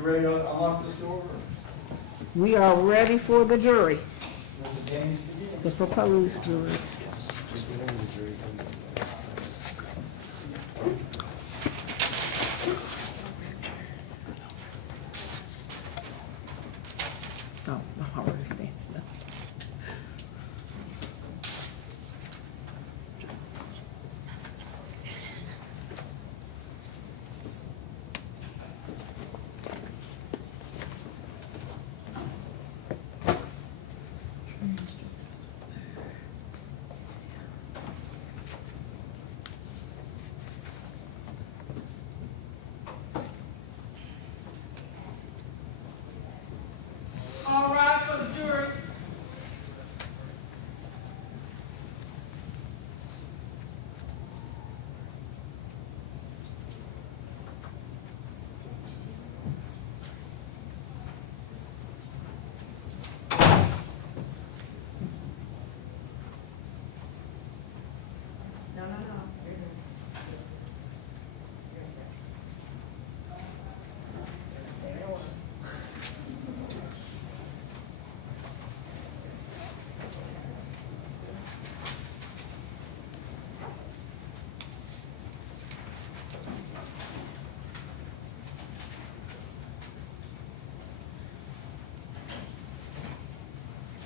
You ready to unlock this door? We are ready for the jury, Let the games begin. the proposed jury. Just whenever the jury comes in. Oh, I already stand. All rise for the jury.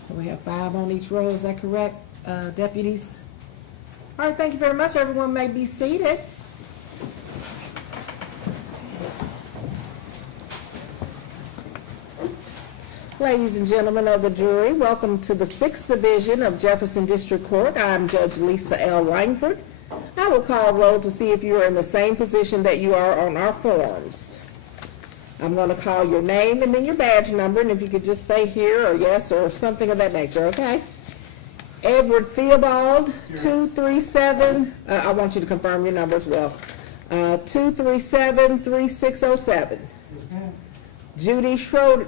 So we have 5 on each row, is that correct, deputies? All right, thank you very much. Everyone may be seated. Ladies and gentlemen of the jury, welcome to the 6th Division of Jefferson District Court. I'm Judge Lisa L. Langford. I will call roll to see if you are in the same position that you are on our forms. I'm going to call your name and then your badge number, and if you could just say here or yes or something of that nature, okay? Edward Theobald, 237, I want you to confirm your number as well. 237-3607. Yes, ma'am. Judy Schroeder,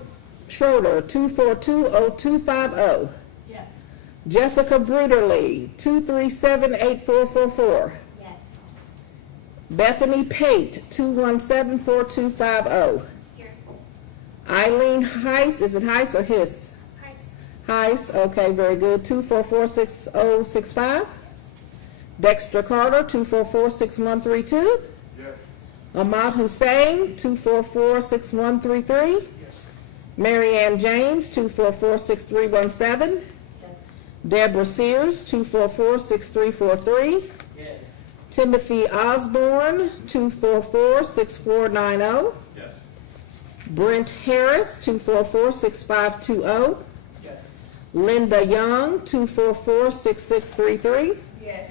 242-0250. Yes. Jessica Bruderly, 237-8444. Yes. Bethany Pate, 217-4250. Here. Eileen Heiss, is it Heiss or Hiss? Heiss, okay, very good, 244-6065. Dexter Carter, 244-6132. Yes. Ahmad Hussein, 244-6133. Yes. Mary Ann James, 244-6317. Yes. Deborah Sears, 244-6343. Yes. Timothy Osborne, 244-6490. Yes. Brent Harris, 244-6520. Yes. Linda Young, 244-6633. Yes.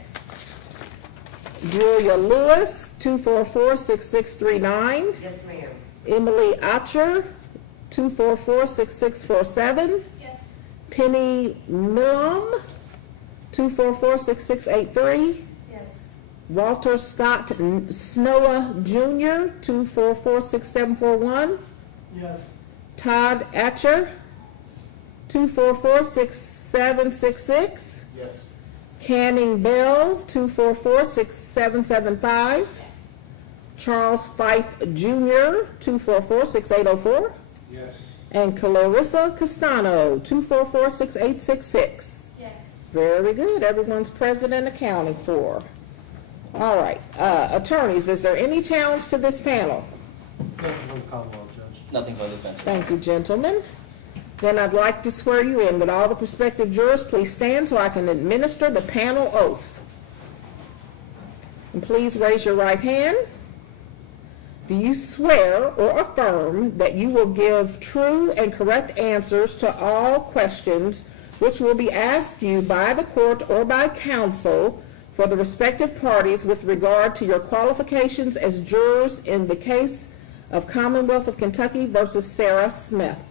Julia Lewis, 244-6639. Yes, ma'am. Emily Archer, 244-6647. Yes. Penny Millam, 244-6683. Yes. Walter Scott Snowa Jr., 244-6741. Yes. Todd Atcher, 244-6766. Yes. Canning Bell, 244-6775. Charles Fife Jr., 244-6804. Yes. And Clarissa Castano, 244-6866. Yes. Very good. Everyone's present and accounted for. All right. Attorneys, is there any challenge to this panel? Nothing from the Commonwealth, Judge. Nothing for the defense. Thank you, gentlemen. Then I'd like to swear you in. Would all the prospective jurors please stand so I can administer the panel oath? And please raise your right hand. Do you swear or affirm that you will give true and correct answers to all questions which will be asked you by the court or by counsel for the respective parties with regard to your qualifications as jurors in the case of Commonwealth of Kentucky versus Sarah Smith?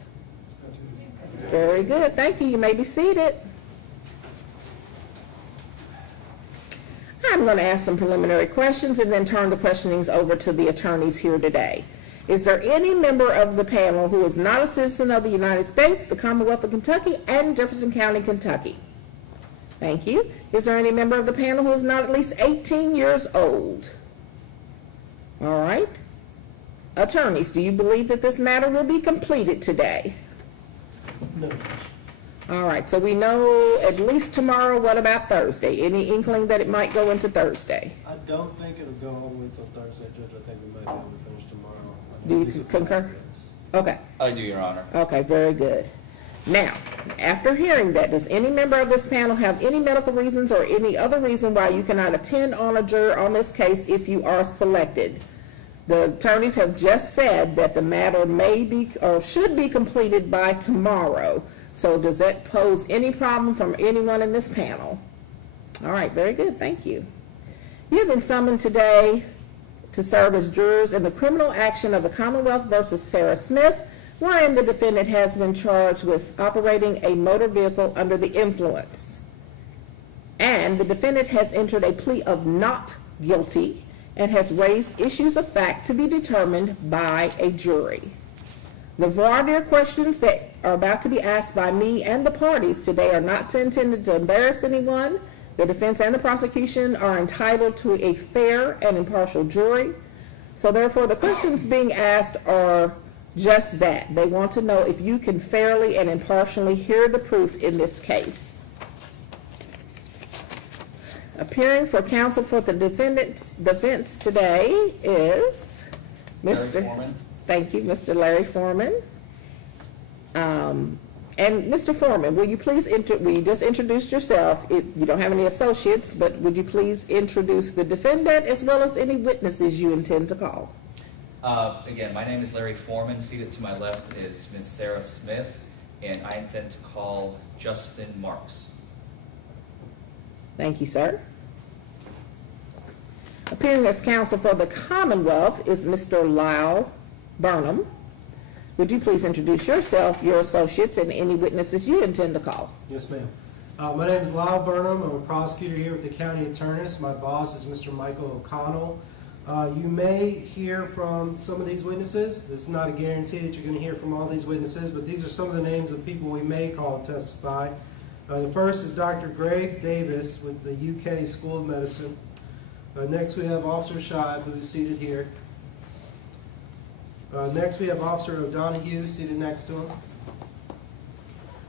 Very good. Thank you. You may be seated. I'm going to ask some preliminary questions and then turn the questionings over to the attorneys here today. Is there any member of the panel who is not a citizen of the United States, the Commonwealth of Kentucky, and Jefferson County, Kentucky? Thank you. Is there any member of the panel who is not at least 18 years old? All right. Attorneys, do you believe that this matter will be completed today? No, Judge. All right, so we know at least tomorrow. What about Thursday? Any inkling that it might go into Thursday? I don't think it'll go all the way until Thursday, Judge. I think we might be able to finish tomorrow. Do you These are concur? documents. Okay. I do, Your Honor. Okay, very good. Now, after hearing that, does any member of this panel have any medical reasons or any other reason why you cannot attend on a juror on this case if you are selected? The attorneys have just said that the matter may be or should be completed by tomorrow. So does that pose any problem from anyone in this panel? All right, very good, thank you. You have been summoned today to serve as jurors in the criminal action of the Commonwealth versus Sarah Smith, wherein the defendant has been charged with operating a motor vehicle under the influence. And the defendant has entered a plea of not guilty and has raised issues of fact to be determined by a jury. The voir dire questions that are about to be asked by me and the parties today are not intended to embarrass anyone. The defense and the prosecution are entitled to a fair and impartial jury. So therefore, the questions being asked are just that. They want to know if you can fairly and impartially hear the proof in this case. Appearing for counsel for the defense today is Mr. Larry Forman. Thank you, Mr. Larry Forman. And Mr. Forman, will you please will you just introduce yourself? You don't have any associates, but would you please introduce the defendant as well as any witnesses you intend to call? Again, my name is Larry Forman. Seated to my left is Ms. Sarah Smith, and I intend to call Justin Marks. Thank you, sir. Appearing as counsel for the Commonwealth is Mr. Lyle Burnham. Would you please introduce yourself, your associates, and any witnesses you intend to call? Yes, ma'am. My name is Lyle Burnham. I'm a prosecutor here with the county attorneys. My boss is Mr. Michael O'Connell. You may hear from some of these witnesses. This is not a guarantee that you're going to hear from all these witnesses, but these are some of the names of people we may call to testify. The first is Dr. Greg Davis with the UK School of Medicine. Next we have Officer Shive, who is seated here. Next we have Officer O'Donoghue seated next to him.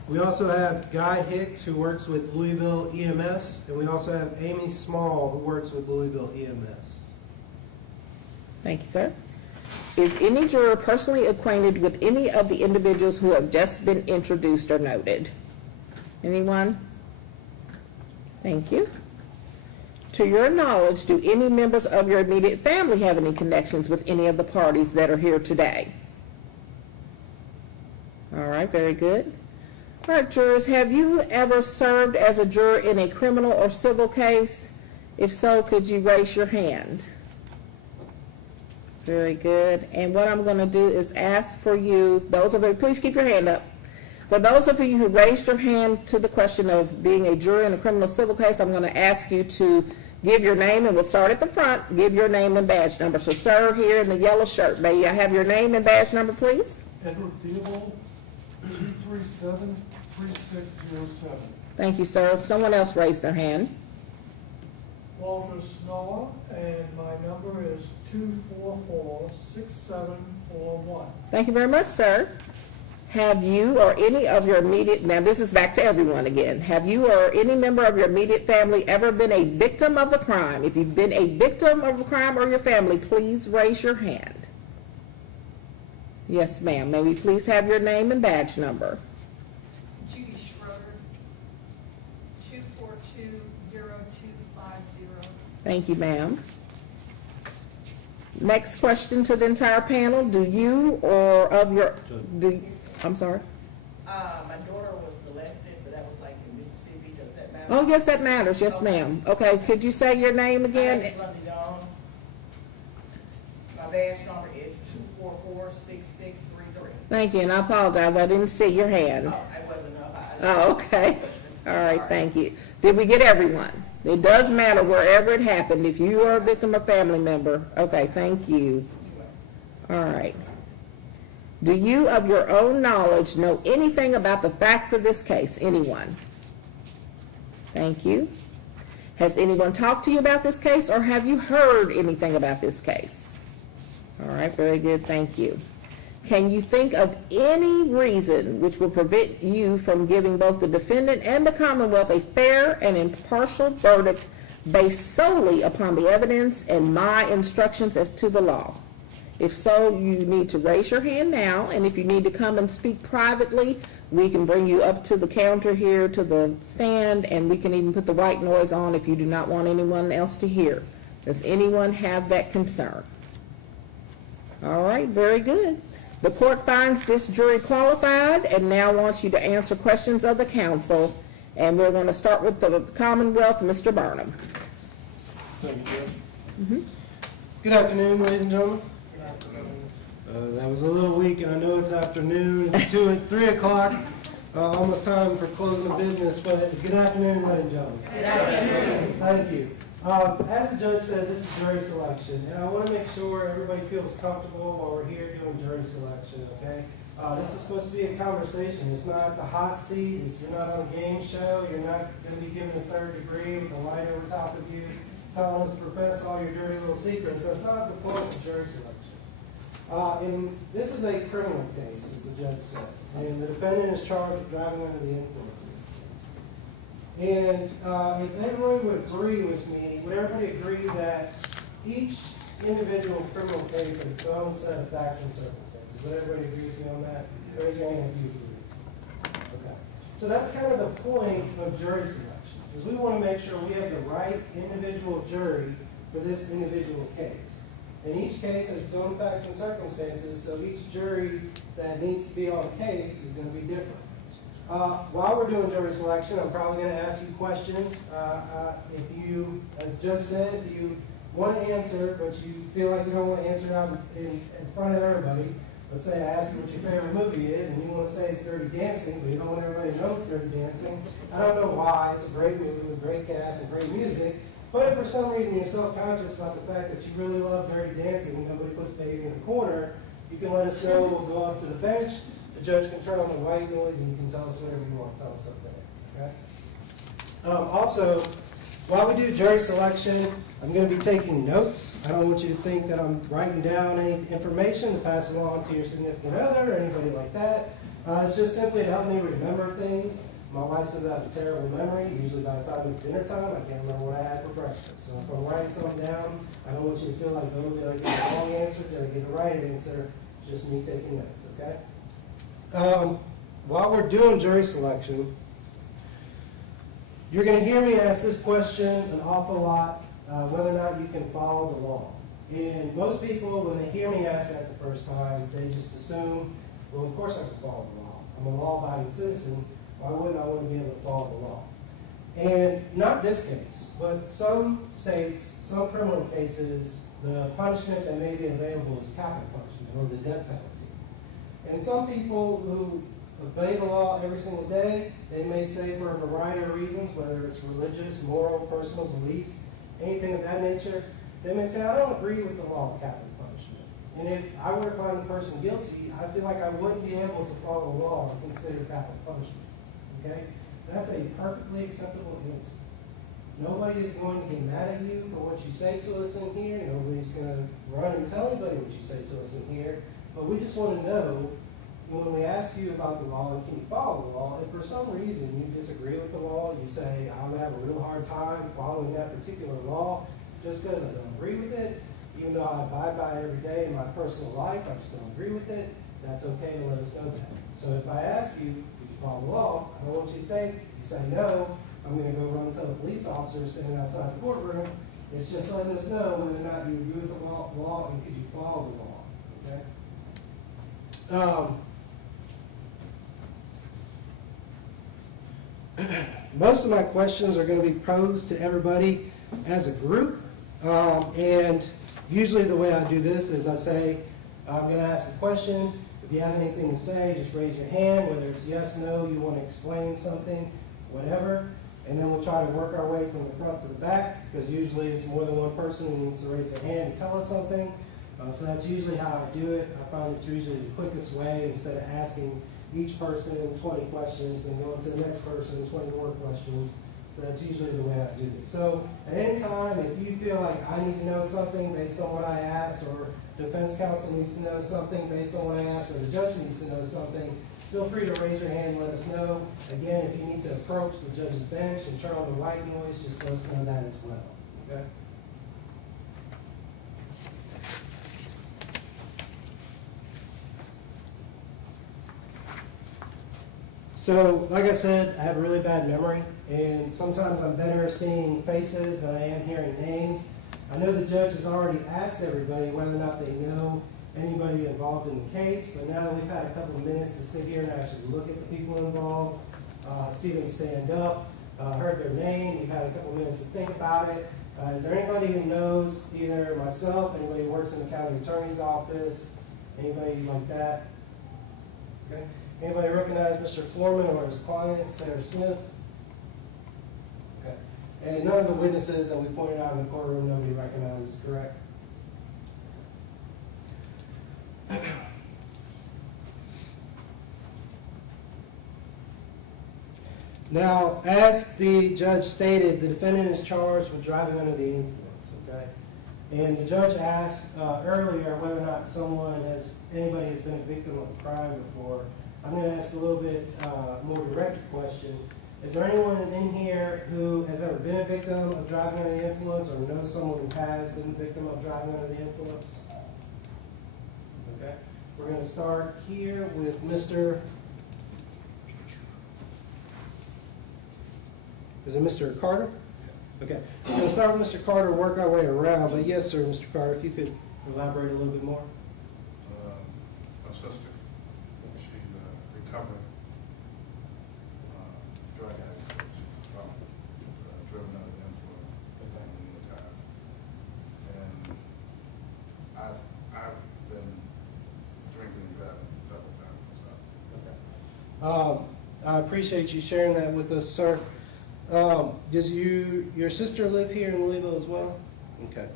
We also have Guy Hicks, who works with Louisville EMS, and we also have Amy Small, who works with Louisville EMS. Thank you, sir. Is any juror personally acquainted with any of the individuals who have just been introduced or noted? Anyone? Thank you. To your knowledge, do any members of your immediate family have any connections with any of the parties that are here today? All right, very good. All right, jurors, have you ever served as a juror in a criminal or civil case? If so, could you raise your hand? Very good. And what I'm going to do is ask for you, those of you, please keep your hand up. For those of you who raised your hand to the question of being a juror in a criminal civil case, I'm going to ask you to give your name, and we'll start at the front. Give your name and badge number. So, sir, here in the yellow shirt, may I have your name and badge number, please? Edward Theobald, 237-3607. Thank you, sir. Someone else raised their hand. Walter Snow, and my number is 244-6741. Thank you very much, sir. Have you or any of your immediate, now this is back to everyone again, have you or any member of your immediate family ever been a victim of a crime? If you've been a victim of a crime or your family, please raise your hand. Yes, ma'am. May we please have your name and badge number? Judy Schroeder, 242-0250. Thank you, ma'am. Next question to the entire panel. Do you or of your, I'm sorry? My daughter was molested, but that was like in Mississippi. Does that matter? Oh, yes, that matters. Yes, ma'am. Okay, could you say your name again? My name is Linda Young. My badge number is 244-6633. Thank you, and I apologize. I didn't see your hand. Oh, I wasn't up. Oh, okay. All right, thank you. Did we get everyone? It does matter wherever it happened, if you are a victim or family member. Okay, thank you. All right. Do you, of your own knowledge, know anything about the facts of this case? Anyone? Thank you. Has anyone talked to you about this case, or have you heard anything about this case? All right, very good, thank you. Can you think of any reason which will prevent you from giving both the defendant and the Commonwealth a fair and impartial verdict based solely upon the evidence and my instructions as to the law? If so, you need to raise your hand now, and if you need to come and speak privately, we can bring you up to the counter here, to the stand, and we can even put the white noise on if you do not want anyone else to hear. Does anyone have that concern? All right, very good. The court finds this jury qualified and now wants you to answer questions of the counsel, and we're going to start with the Commonwealth, Mr. Burnham. Thank you. Good afternoon, ladies and gentlemen. That was a little weak, and I know it's afternoon. It's 3 o'clock, almost time for closing of business, but good afternoon, ladies and gentlemen. Good afternoon. Thank you. As the judge said, this is jury selection, and I want to make sure everybody feels comfortable while we're here doing jury selection, okay? This is supposed to be a conversation. It's not the hot seat. You're not on a game show. You're not going to be given a third degree with a light over top of you telling us to profess all your dirty little secrets. That's not the point of jury selection. And this is a criminal case, as the judge says, and the defendant is charged with driving under the influence. And if everyone would agree with me, would everybody agree that each individual criminal case has its own set of facts and circumstances? Would everybody agree with me on that? Raise your hand if you agree. Okay. So that's kind of the point of jury selection, is we want to make sure we have the right individual jury for this individual case. And each case has its own facts and circumstances, so each jury that needs to be on a case is going to be different. While we're doing jury selection, I'm probably going to ask you questions. If you, as the judge said, if you want to answer, but you feel like you don't want to answer out in front of everybody, let's say I ask you what your favorite movie is, and you want to say it's Dirty Dancing, but you don't want everybody to know it's Dirty Dancing. I don't know why. It's a great movie with great cast and great music. But if for some reason you're self-conscious about the fact that you really love Dirty Dancing and nobody puts baby in the corner, you can let us know. We'll go up to the bench. The judge can turn on the white noise and you can tell us whatever you want to tell us up there. Okay? Also, while we do jury selection, I'm going to be taking notes. I don't want you to think that I'm writing down any information to pass along to your significant other or anybody like that. It's just simply to help me remember things. My wife says I have a terrible memory. Usually by the time it's dinner time, I can't remember what I had for breakfast. So if I'm writing something down, I don't want you to feel like, oh, did I get the wrong answer? Did I get the right answer? Just me taking notes, okay? While we're doing jury selection, you're going to hear me ask this question an awful lot, whether or not you can follow the law. And most people, when they hear me ask that the first time, they just assume, well, of course I can follow the law. I'm a law-abiding citizen. Why wouldn't I want to be able to follow the law? And not this case, but some states, some criminal cases, the punishment that may be available is capital punishment or the death penalty. And some people who obey the law every single day, they may say for a variety of reasons, whether it's religious, moral, personal beliefs, anything of that nature, they may say, I don't agree with the law of capital punishment. And if I were to find the person guilty, I feel like I wouldn't be able to follow the law and consider capital punishment. Okay? That's a perfectly acceptable answer. Nobody is going to get mad at you for what you say to us in here. Nobody's going to run and tell anybody what you say to us in here. But we just want to know, when we ask you about the law, can you follow the law? If for some reason you disagree with the law, you say, I'm going to have a real hard time following that particular law just because I don't agree with it, even though I abide by it every day in my personal life, I just don't agree with it, that's okay to let us know that. So if I ask you, follow the law, I don't want you to think, you say no, I'm going to go run and tell the police officer standing outside the courtroom. It's just letting us know whether or not you agree with the law and could you follow the law. Okay? Most of my questions are going to be posed to everybody as a group. And usually the way I do this is I say, I'm going to ask a question. If you have anything to say, just raise your hand, whether it's yes, no, you want to explain something, whatever. And then we'll try to work our way from the front to the back, because usually it's more than one person who needs to raise their hand and tell us something. So that's usually how I do it. I find it's usually the quickest way, instead of asking each person 20 questions, then going to the next person 20 more questions. So that's usually the way I do this. So at any time, if you feel like I need to know something based on what I asked, or defense counsel needs to know something based on what I asked, or the judge needs to know something, feel free to raise your hand and let us know. Again, if you need to approach the judge's bench and turn on the white noise, just let us know that as well. Okay? So, like I said, I have a really bad memory, and sometimes I'm better seeing faces than I am hearing names. I know the judge has already asked everybody whether or not they know anybody involved in the case, but now that we've had a couple of minutes to sit here and actually look at the people involved, see them stand up, heard their name, we've had a couple of minutes to think about it. Is there anybody who knows either myself, anybody who works in the county attorney's office, anybody like that? Okay. Anybody recognize Mr. Forman or his client, Senator Smith? Okay. And none of the witnesses that we pointed out in the courtroom, nobody recognizes, correct? Now, as the judge stated, the defendant is charged with driving under the influence, okay? And the judge asked earlier whether or not anybody has been a victim of a crime before. I'm going to ask a little bit more direct question. Is there anyone in here who has ever been a victim of driving under the influence, or knows someone who has been a victim of driving under the influence? Okay. We're going to start here with Mr. Is it Mr. Carter? Okay. We're going to start with Mr. Carter, work our way around. But yes, sir, Mr. Carter, if you could elaborate a little bit more. My sister, she's recovering drug addict from driven under the influence in the time. And I've been drinking and driving several times myself. Okay. I appreciate you sharing that with us, sir. Does your sister live here in Louisville as well? Okay.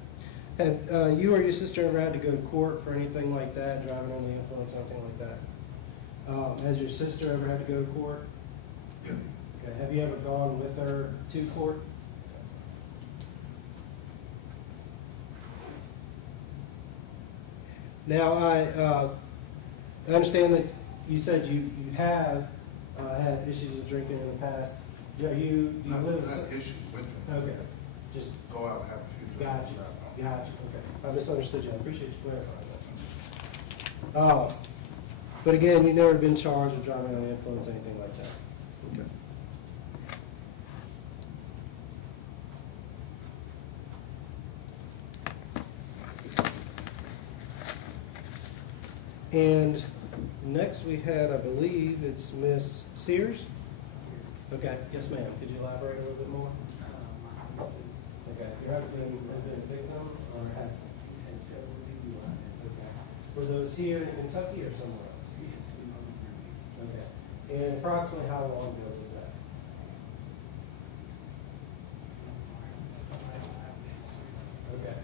Have you or your sister ever had to go to court for anything like that, driving under the influence, anything like that? Has your sister ever had to go to court? Yeah. Okay. Have you ever gone with her to court? Now, I understand that you said you have had issues with drinking in the past. Do you live? Not issues with them. Okay. Just go out and have a few drinks. Gotcha. Okay. I misunderstood you. I appreciate you clarifying that. But again, you've never been charged with driving under the influence, anything like that. Okay. And next we had, I believe, it's Miss Sears. Okay. Yes, ma'am. Could you elaborate a little bit more? Okay. Your husband has been a victim or had several DUIs. Okay. Were those here in Kentucky or somewhere else? Okay. And approximately how long ago was that? Okay.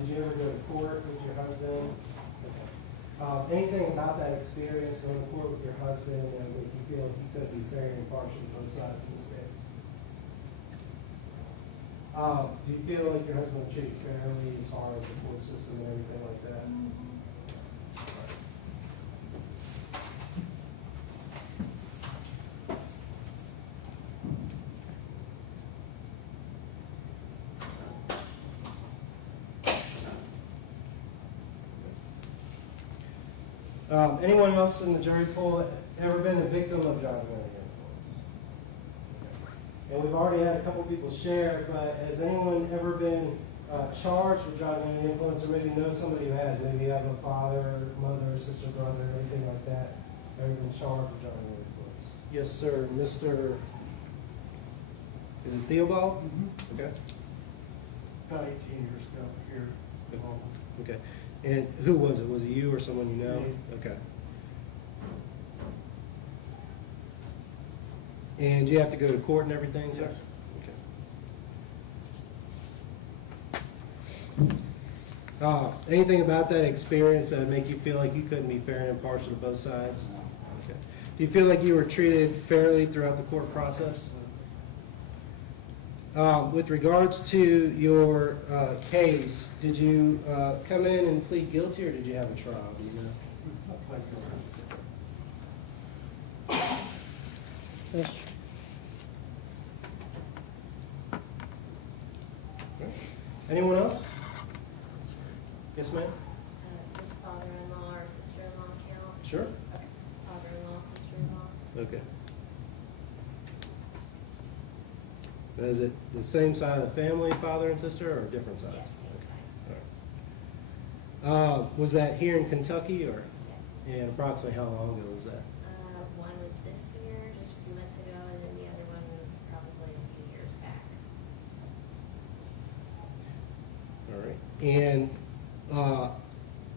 Did you ever go to court with your husband? Okay. Anything about that experience going to court with your husband that make you feel he could be fair and impartial to both sides of this case? Do you feel like your husband treated you fairly as far as the court system and everything like that? Anyone else in the jury pool ever been a victim of driving under the influence? Okay. And we've already had a couple people share, but has anyone ever been charged with driving under the influence, or maybe know somebody who has? Maybe you have a father, mother, sister, brother, anything like that, ever been charged with driving under the influence? Yes, sir. Mr. Is it Theobald? Mm-hmm. Okay. About 18 years ago here. Okay. And who was it? Was it you or someone you know? Okay. And you have to go to court and everything, sir? Yes. Okay. Anything about that experience that would make you feel like you couldn't be fair and impartial to both sides? Okay. Do you feel like you were treated fairly throughout the court process? With regards to your case, did you come in and plead guilty, or did you have a trial? Do you know? Anyone else? Yes, ma'am? Does father-in-law or sister-in-law count? Sure. Father-in-law, sister-in-law? Okay. Now, is it the same side of the family, father and sister, or different sides? Yes, same side. All right. Was that here in Kentucky, or? Yes. And approximately how long ago was that? One was this year, just a few months ago, and then the other one was probably a few years back. All right. And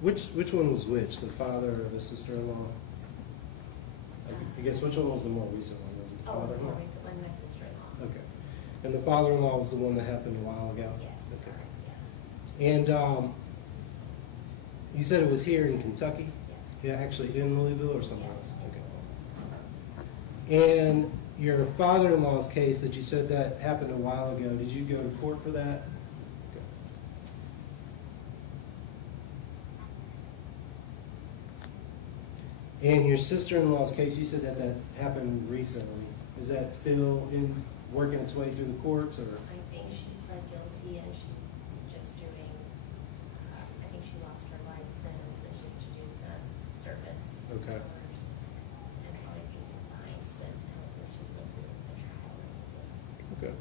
which one was which, the father or the sister-in-law? I guess which one was the more recent one? Was it the Oh, the father-in-law? more recent one, my sister-in-law. Okay. And the father-in-law was the one that happened a while ago? Yes, Okay. yes. And you said it was here in Kentucky? Yes. Yeah, actually in Louisville or somewhere else? Yes. Okay. And your father-in-law's case that you said that happened a while ago, did you go to court for that? Okay. And your sister-in-law's case, you said that that happened recently. Is that still working its way through the courts, or? I think she pled guilty and she's just doing, I think she lost her license and she's to do some service. Okay. hours and probably pay some fines, but I don't think she's going through the trial or anything. Okay.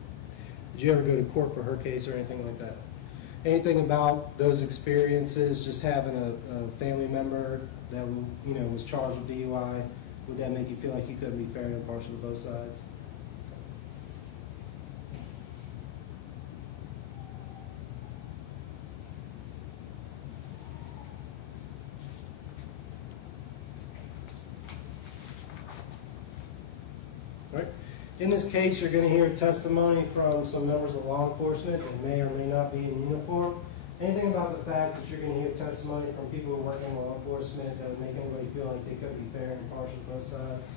Did you ever go to court for her case or anything like that? Anything about those experiences, just having a family member that was charged with DUI, would that make you feel like you couldn't be fair and impartial to both sides? All right. In this case, you're going to hear testimony from some members of law enforcement that may or may not be in uniform. Anything about the fact that you're going to hear testimony from people who work in law enforcement that would make anybody feel like they couldn't be fair and impartial to both sides?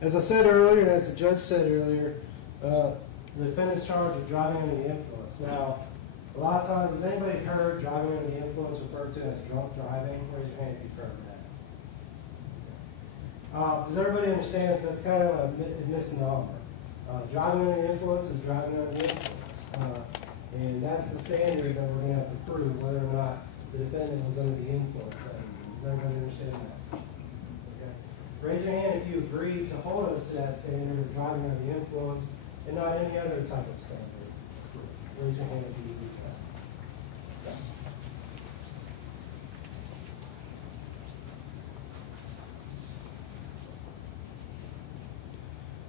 As I said earlier, and as the judge said earlier, the defendant's charged with driving under the influence. Now, a lot of times, has anybody heard driving under the influence referred to as drunk driving? Raise your hand if you've heard that. Does everybody understand that that's kind of a misnomer? Driving under the influence is driving under the influence. And that's the standard that we're going to have to prove whether or not the defendant was under the influence. Does everybody understand that? Okay. Raise your hand if you agree to hold us to that standard of driving under the influence and not any other type of standard. Raise your hand if you agree to that.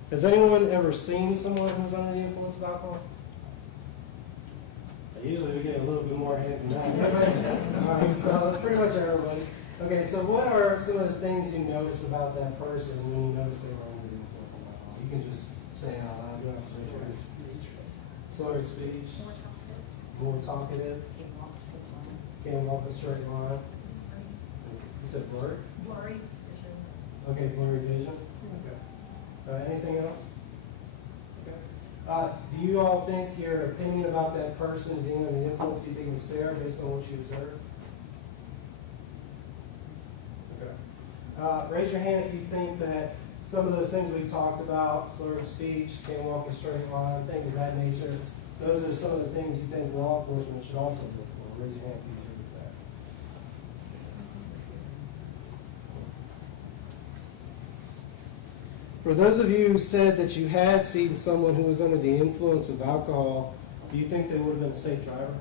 Has anyone ever seen someone who's under the influence of alcohol? Usually we get a little bit more hands than that. All right, so pretty much everybody. Okay, so what are some of the things you notice about that person when you notice they were under the influence of alcohol? You can just say it out loud. You don't have to say it. Slower speech. More talkative. Can't walk a straight line. You said blurry? Blurry. Okay, blurry vision. Okay. Anything else? Okay. Do you all think your opinion about that person being under the influence, do you think is fair based on what you observed? Okay. Raise your hand if you think that some of those things we talked about, slurred speech, can't walk a straight line, things of that nature, those are some of the things you think law enforcement should also look for. Raise your hand if you agree with that. For those of you who said that you had seen someone who was under the influence of alcohol, do you think they would have been a safe driver?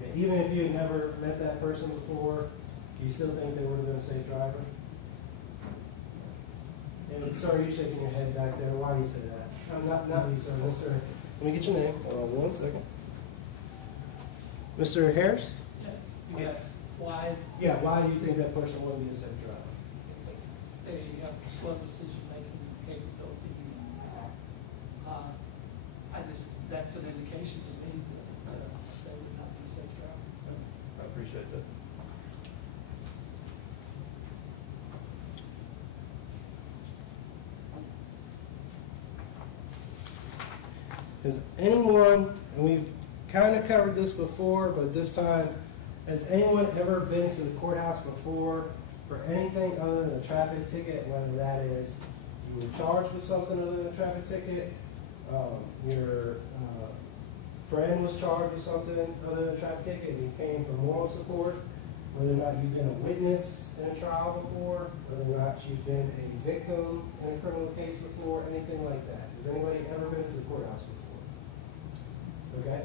Okay. Even if you had never met that person before, do you still think they would have been a safe driver? And sir, you're shaking your head back there. Why do you say that? Not you, sir. Mr. Let me get your name. Hold on 1 second. Mr. Harris? Yes. Why Yeah, why do you think that person wouldn't be a safe driver? they have slow decision-making capability. That's an indication to me that they would not be a safe driver. I appreciate that. Has anyone, and we've kind of covered this before, but this time, has anyone ever been to the courthouse before for anything other than a traffic ticket, whether that is you were charged with something other than a traffic ticket, your friend was charged with something other than a traffic ticket, and you came for moral support, whether or not you've been a witness in a trial before, whether or not you've been a victim in a criminal case before, anything like that. Has anybody ever been to the courthouse before? Okay.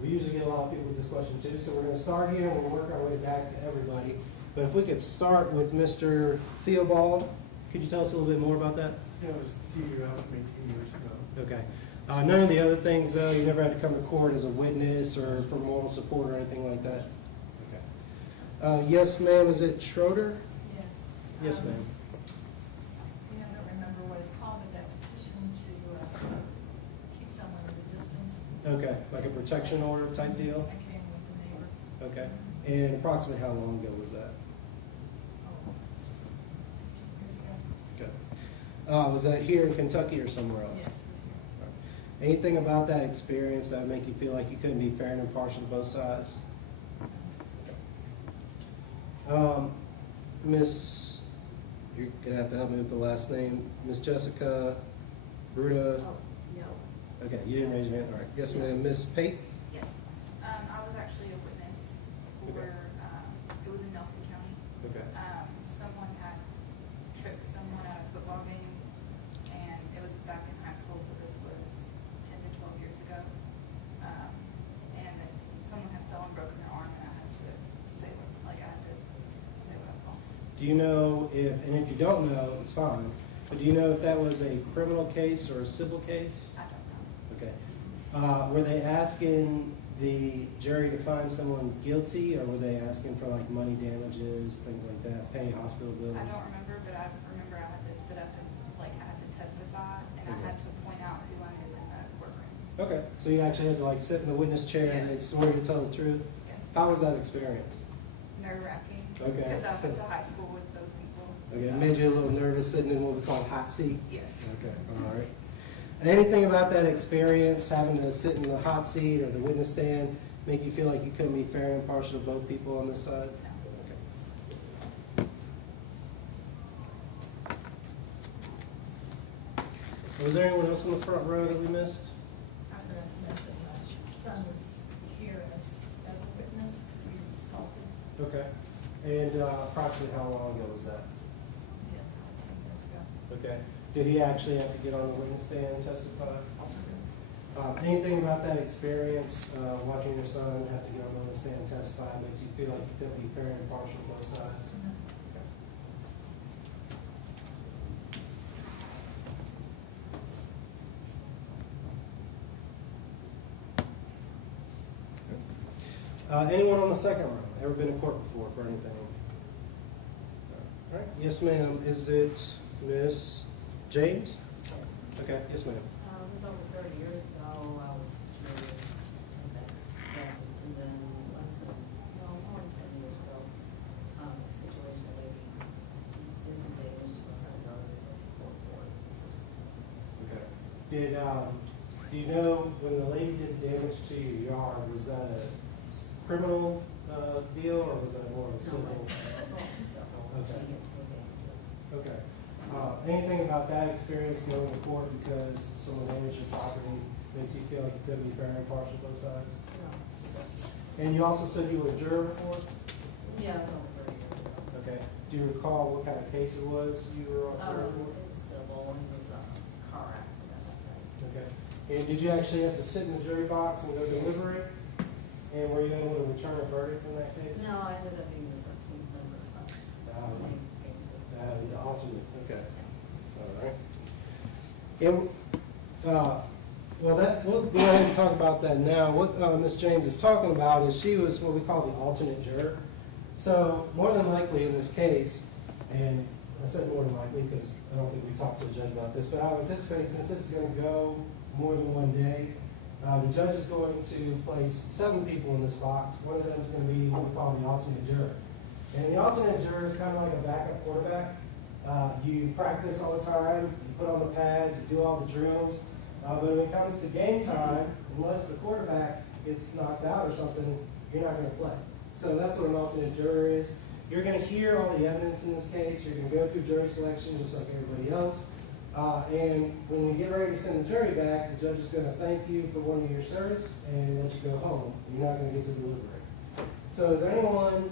We usually get a lot of people with this question too, so we're going to start here and we'll work our way back to everybody. But if we could start with Mr. Theobald, could you tell us a little bit more about that? Yeah, it was DUI 18 years ago. Okay. None of the other things though, you never had to come to court as a witness or for moral support or anything like that? Okay. Yes, ma'am, is it Schroeder? Yes. Yes, ma'am. I don't remember what it's called, but that petition to keep someone at a distance. Okay, like a protection order type deal? I came with the neighbor. Okay. And approximately how long ago was that? 15 years ago. Okay. Was that here in Kentucky or somewhere else? Yes, it was here. Anything about that experience that would make you feel like you couldn't be fair and impartial to both sides? Miss, you're going to have to help me with the last name. Miss Jessica Bruda. Oh, no. Okay, you didn't raise your hand. All right. Yes, ma'am. Miss Pate? Yes. I was actually a witness for, Okay. It was in Nelson County. Okay. Someone had tripped someone at a football game, and it was back in high school, so this was 10 to 12 years ago. And someone had fell and broken their arm, and I had to say what I saw. Do you know if, and if you don't know, it's fine, but do you know if that was a criminal case or a civil case? I don't know. Okay. Were they asking the jury to find someone guilty, or were they asking for like money damages, things like that, pay hospital bills? I don't remember, but I remember I had to sit up and I had to testify, and I had to point out who I knew in that courtroom. Okay, so you actually had to like sit in the witness chair and they swore you to tell the truth? Yes. How was that experience? Nerve-wracking. Okay. Because I went to high school with those people. Okay, it so. made you a little nervous sitting in what we call hot seat? Yes. Okay, all right. Anything about that experience, having to sit in the hot seat or the witness stand, make you feel like you couldn't be fair and impartial to both people on this side? Okay. Was there anyone else in the front row that we missed? I forgot to mention my son is here as a witness because he was assaulted. Okay. And approximately how long ago was that? Yeah, 10 years ago. Okay. Did he actually have to get on the witness stand and testify? Anything about that experience, watching your son have to get on the witness stand and testify, makes you feel like you couldn't be fair and impartial to both sides? Anyone on the second row ever been in court before for anything? All right. Yes, ma'am. Is it Miss James? Okay. Yes, ma'am. It was over 30 years ago. I was married, and then less than, more than 10 years ago, a situation that maybe did some damage to my friend daughter at the court board. Okay. Do you know when the lady did damage to your yard, was that a criminal deal or was that more of a civil? Okay. Okay. Anything about that experience going to court because someone damaged your property makes you feel like you couldn't be fair and impartial to both sides? No. And you also said you were a juror before? Yeah, it was over 30 years ago. Okay. Do you recall what kind of case it was you were on juror for? It was civil, and it was a car accident, I think. Okay. And did you actually have to sit in the jury box and go deliberate? And were you able to return a verdict in that case? No, I ended up being the 13th member, so. The alternate, okay. All right. And, we'll go ahead and talk about that now. What Ms. James is talking about is she was what we call the alternate juror. So more than likely in this case, and I said more than likely because I don't think we talked to the judge about this, but I would anticipate since this is going to go more than one day, the judge is going to place 7 people in this box. One of them is going to be what we call the alternate juror. And the alternate juror is kind of like a backup quarterback. You practice all the time, you put on the pads, you do all the drills, But when it comes to game time, unless the quarterback gets knocked out or something, you're not going to play. So that's what an alternate juror is. You're going to hear all the evidence in this case. You're going to go through jury selection just like everybody else. And when you get ready to send the jury back, the judge is going to thank you for one of your service and let you go home. You're not going to get to deliberate. So is there anyone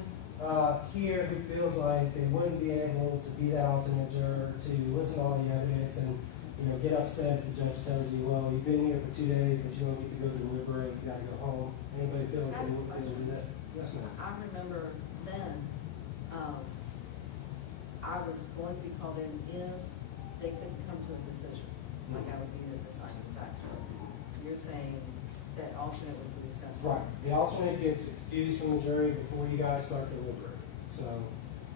here who feels like they wouldn't be able to be that alternate juror to listen to all the evidence and get upset if the judge tells you, well, you've been here for 2 days, but you don't get to go deliberate, you got to go home. Anybody feel like they wouldn't be able to do that? Yes, ma'am. I remember then, I was going to be called in if they couldn't come to a decision, like I would be the deciding factor. You're saying that alternate would be acceptable? Right. The alternate gets excused from the jury before you guys start deliberating. So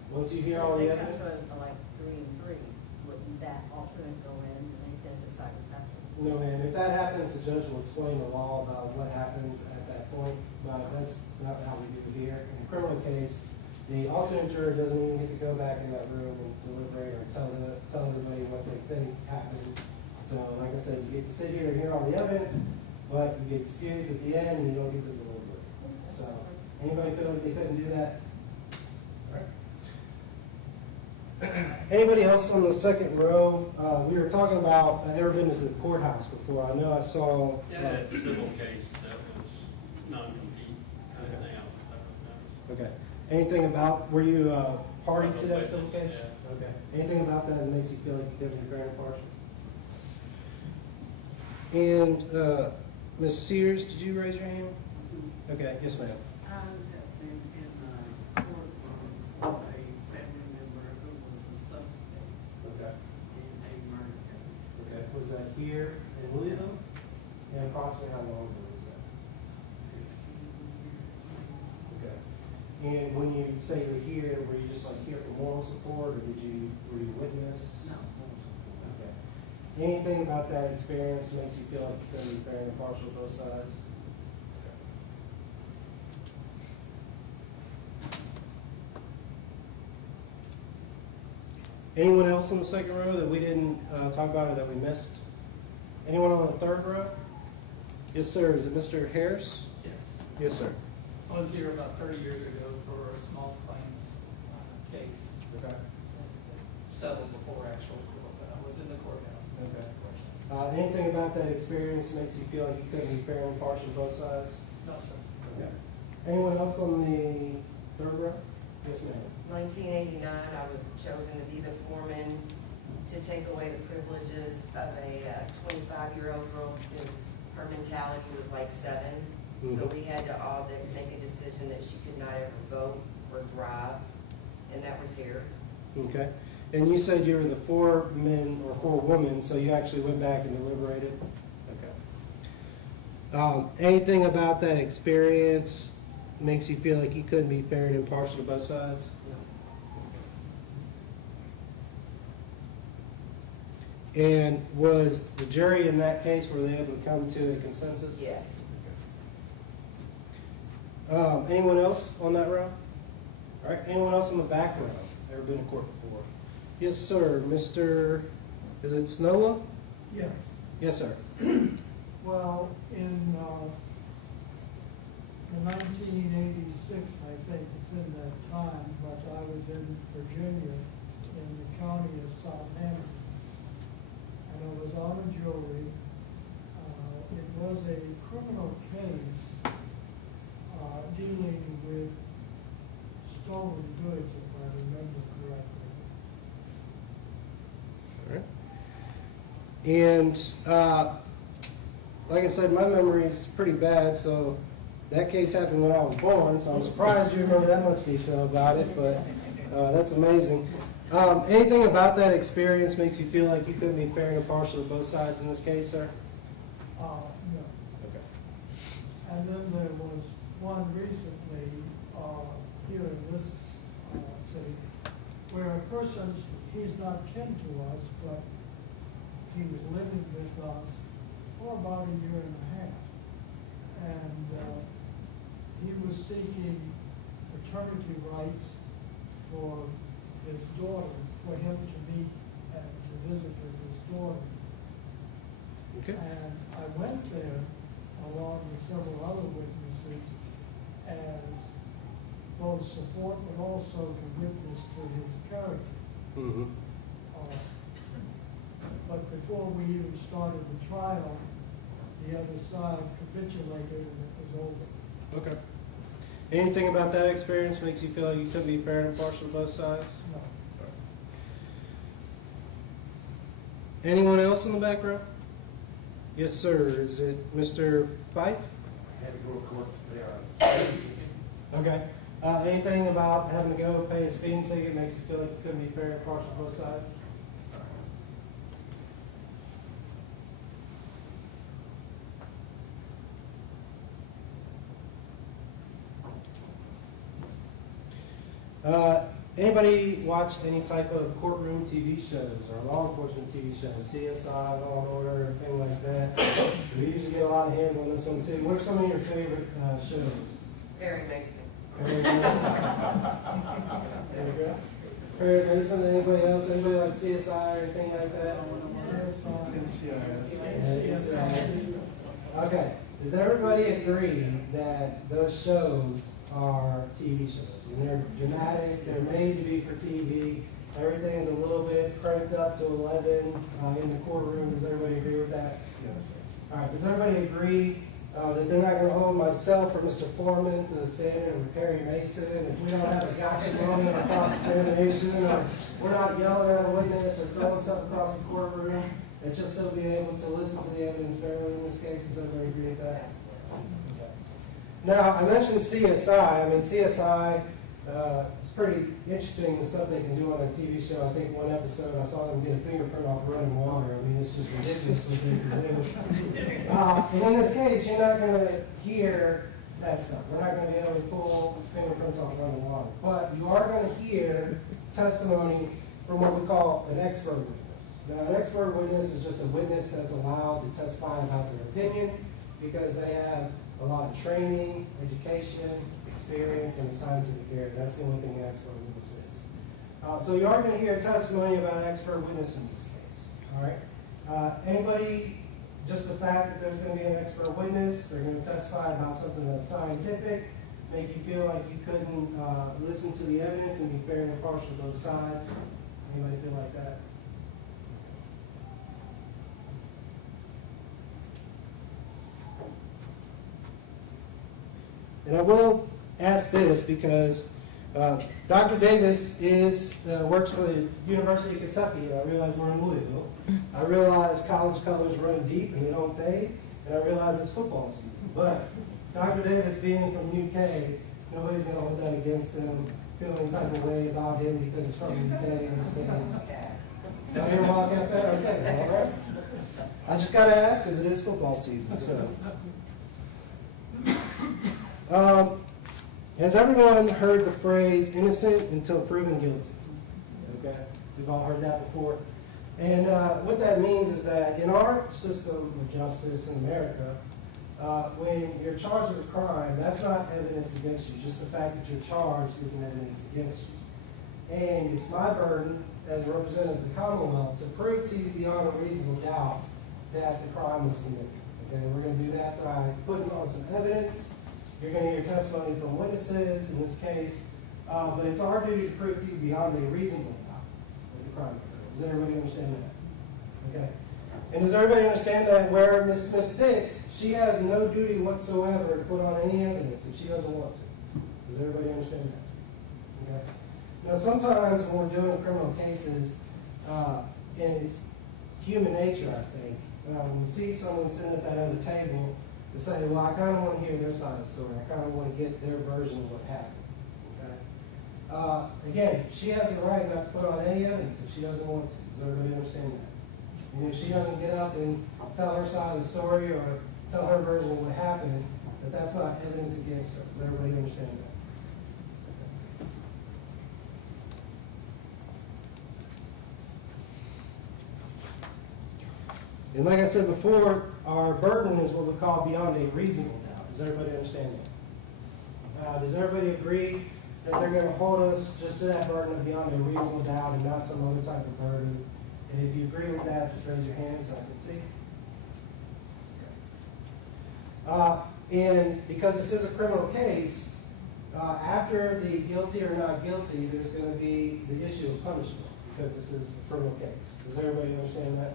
once you hear all the evidence. If they come to like 3 and 3, wouldn't that alternate go in and make that deciding factor? No, ma'am. If that happens, the judge will explain the law about what happens at that point. But that's not how we do it here. In a criminal case, the alternate juror doesn't even get to go back in that room and deliberate or tell everybody what they think happened. So, like I said, you get to sit here and hear all the evidence, but you get excused at the end and you don't get to deliberate. So, anybody feel like they couldn't do that? All right. Anybody else on the second row? We were talking about, ever been to the courthouse before? I know I saw. Yeah, it's a civil case that was non-compete kind of thing. Okay. Anything about, were you party to that Witness, civil case? yeah. Okay. Anything about that that makes you feel like you couldn't be fair and impartial? And Ms. Sears, did you raise your hand? Okay, yes, ma'am. I have been in court for a family member who was a suspect Okay. in a murder case. Okay. Was that here in Louisville? And approximately how long ago was that? 15 years. Okay. And when you say you're here, were you just like here for moral support, or were you witness? No. Okay. Anything about that experience makes you feel like you're going to be fair and impartial to both sides? Anyone else on the second row that we didn't talk about or that we missed? Anyone on the third row? Yes, sir. Is it Mr. Harris? Yes. Yes, sir. I was here about 30 years ago for a small claims case. Okay. Settled before actual court, but I was in the courthouse. Okay. Anything about that experience makes you feel like you couldn't be fair and impartial to both sides? No, sir. Okay. Anyone else on the third row? Yes, ma'am. 1989, I was chosen to be the foreman to take away the privileges of a 25-year-old girl because her mentality was like 7. So we had to all make a decision that she could not ever vote or drive, and that was here. Okay. And you said you were the foreman or forewoman, so you actually went back and deliberated? Okay. Anything about that experience makes you feel like you couldn't be fair and impartial to both sides? No. And was the jury in that case, were they able to come to a consensus? Yes. Anyone else on that row? All right. Anyone else on the back row? Ever been to court before? Yes, sir. Mr. Is it Snowa? Yes. Yes, sir. Well, in 1986, I think it's in that time, but I was in Virginia in the county of Southampton, and I was on a jury. It was a criminal case dealing with stolen goods, if I remember correctly. All right. And like I said, my memory is pretty bad, so that case happened when I was born, so I'm surprised you remember that much detail about it, but that's amazing. Anything about that experience makes you feel like you couldn't be fair and impartial to both sides in this case, sir? No. Okay. And then there was one recently here in this city where a person, he's not kin to us, but he was living with us for about a year and a half. And he was seeking paternity rights for his daughter, for him to meet and to visit with his daughter. Okay. And I went there along with several other witnesses as both support but also to witness to his character. Mm-hmm. But before we even started the trial, the other side capitulated and it was over. Okay. Anything about that experience makes you feel like you couldn't be fair and impartial to both sides? No. Anyone else in the back row? Yes, sir. Is it Mr. Fife? Okay. Anything about having to go pay a speeding ticket makes you feel like you couldn't be fair and impartial to both sides? Anybody watch any type of courtroom TV shows or law enforcement TV shows, CSI, Law and Order, anything like that? We usually get a lot of hands on this one too. What are some of your favorite shows? Very Mason. Perry Mason. Perry Mason. Anybody else? Anybody like CSI or anything like that? Okay. Does everybody agree that those shows are TV shows? And they're dramatic, they're made to be for TV, everything's a little bit cranked up to 11 in the courtroom. Does everybody agree with that? Yes. All right, does everybody agree that they're not going to hold myself or Mr. Forman to the standard of Perry Mason if we don't have a gotcha moment or cross-examination, or we're not yelling at a witness or throwing something across the courtroom, that you'll still be able to listen to the evidence fairly in this case? Does everybody agree with that? Okay. Now, I mentioned CSI. I mean, CSI, it's pretty interesting the stuff they can do on a TV show. I think one episode I saw them get a fingerprint off running water. I mean, it's just ridiculous what they can do. And in this case, you're not going to hear that stuff. We're not going to be able to pull fingerprints off running water. But you are going to hear testimony from what we call an expert witness. Now, an expert witness is just a witness that's allowed to testify about their opinion because they have a lot of training, education, experience, and scientific area. That's the only thing an expert witness is. So you are going to hear testimony about an expert witness in this case. All right. Anybody, just the fact that there's going to be an expert witness, they're going to testify about something that's scientific, make you feel like you couldn't listen to the evidence and be fair and impartial to both sides? Anybody feel like that? And I will ask this because Dr. Davis works for the University of Kentucky. I realize we're in Louisville. I realize college colors run deep and they don't fade. And I realize it's football season. But Dr. Davis being from UK, nobody's going to hold that against him, feeling any type of way about him because he's from the UK in this case. Now you're walking up there? Okay, all right. I just got to ask because it is football season. So. Has everyone heard the phrase innocent until proven guilty? Okay, we've all heard that before. And what that means is that in our system of justice in America, when you're charged with a crime, that's not evidence against you. Just the fact that you're charged isn't evidence against you. And it's my burden as a representative of the Commonwealth to prove to you beyond a reasonable doubt that the crime was committed. Okay, we're going to do that by putting on some evidence. You're going to hear testimony from witnesses in this case, but it's our duty to prove to you beyond a reasonable doubt that the crime occurred. Does everybody understand that? Okay. And does everybody understand that where Ms. Smith sits, she has no duty whatsoever to put on any evidence if she doesn't want to? Does everybody understand that? Okay. Now, sometimes when we're doing criminal cases, and it's human nature, I think, when we see someone sitting at that other table, to say, well, I kind of want to hear their side of the story. I kind of want to get their version of what happened. Okay? Again, she has the right not to put on any evidence if she doesn't want to. Does everybody understand that? And if she doesn't get up and tell her side of the story or tell her version of what happened, that's not evidence against her. Does everybody understand that? And like I said before, our burden is what we call beyond a reasonable doubt. Does everybody understand that? Does everybody agree that they're going to hold us just to that burden of beyond a reasonable doubt and not some other type of burden? And if you agree with that, just raise your hand so I can see. And because this is a criminal case, after the guilty or not guilty, there's going to be the issue of punishment because this is a criminal case. Does everybody understand that?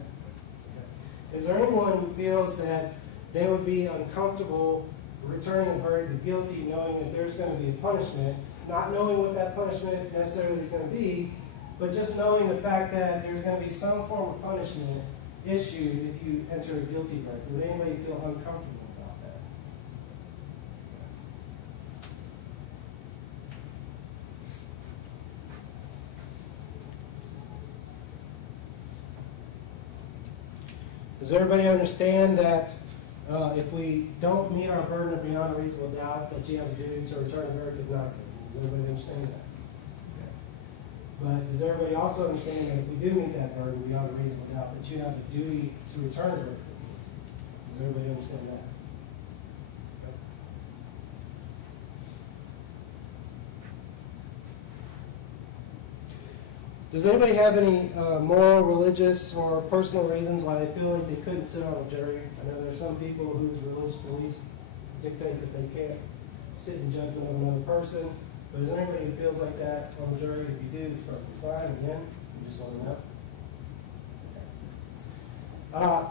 Okay. Is there anyone who feels that they would be uncomfortable returning a verdict of guilty knowing that there's going to be a punishment, not knowing what that punishment necessarily is going to be, but just knowing the fact that there's going to be some form of punishment issued if you enter a guilty verdict? Would anybody feel uncomfortable about that? Does everybody understand that if we don't meet our burden of beyond a reasonable doubt, that you have a duty to return a verdict of not guilty? Does everybody understand that? Okay. But does everybody also understand that if we do meet that burden beyond a reasonable doubt, that you have a duty to return a verdict of guilty? Does everybody understand that? Okay. Does anybody have any moral, religious, or personal reasons why they feel like they couldn't sit on a jury? I know there are some people whose religious beliefs dictate that they can't sit in judgment of another person. But is there anybody who feels like that on the jury? If you do, it's perfectly fine. Again, you just want to know. Okay.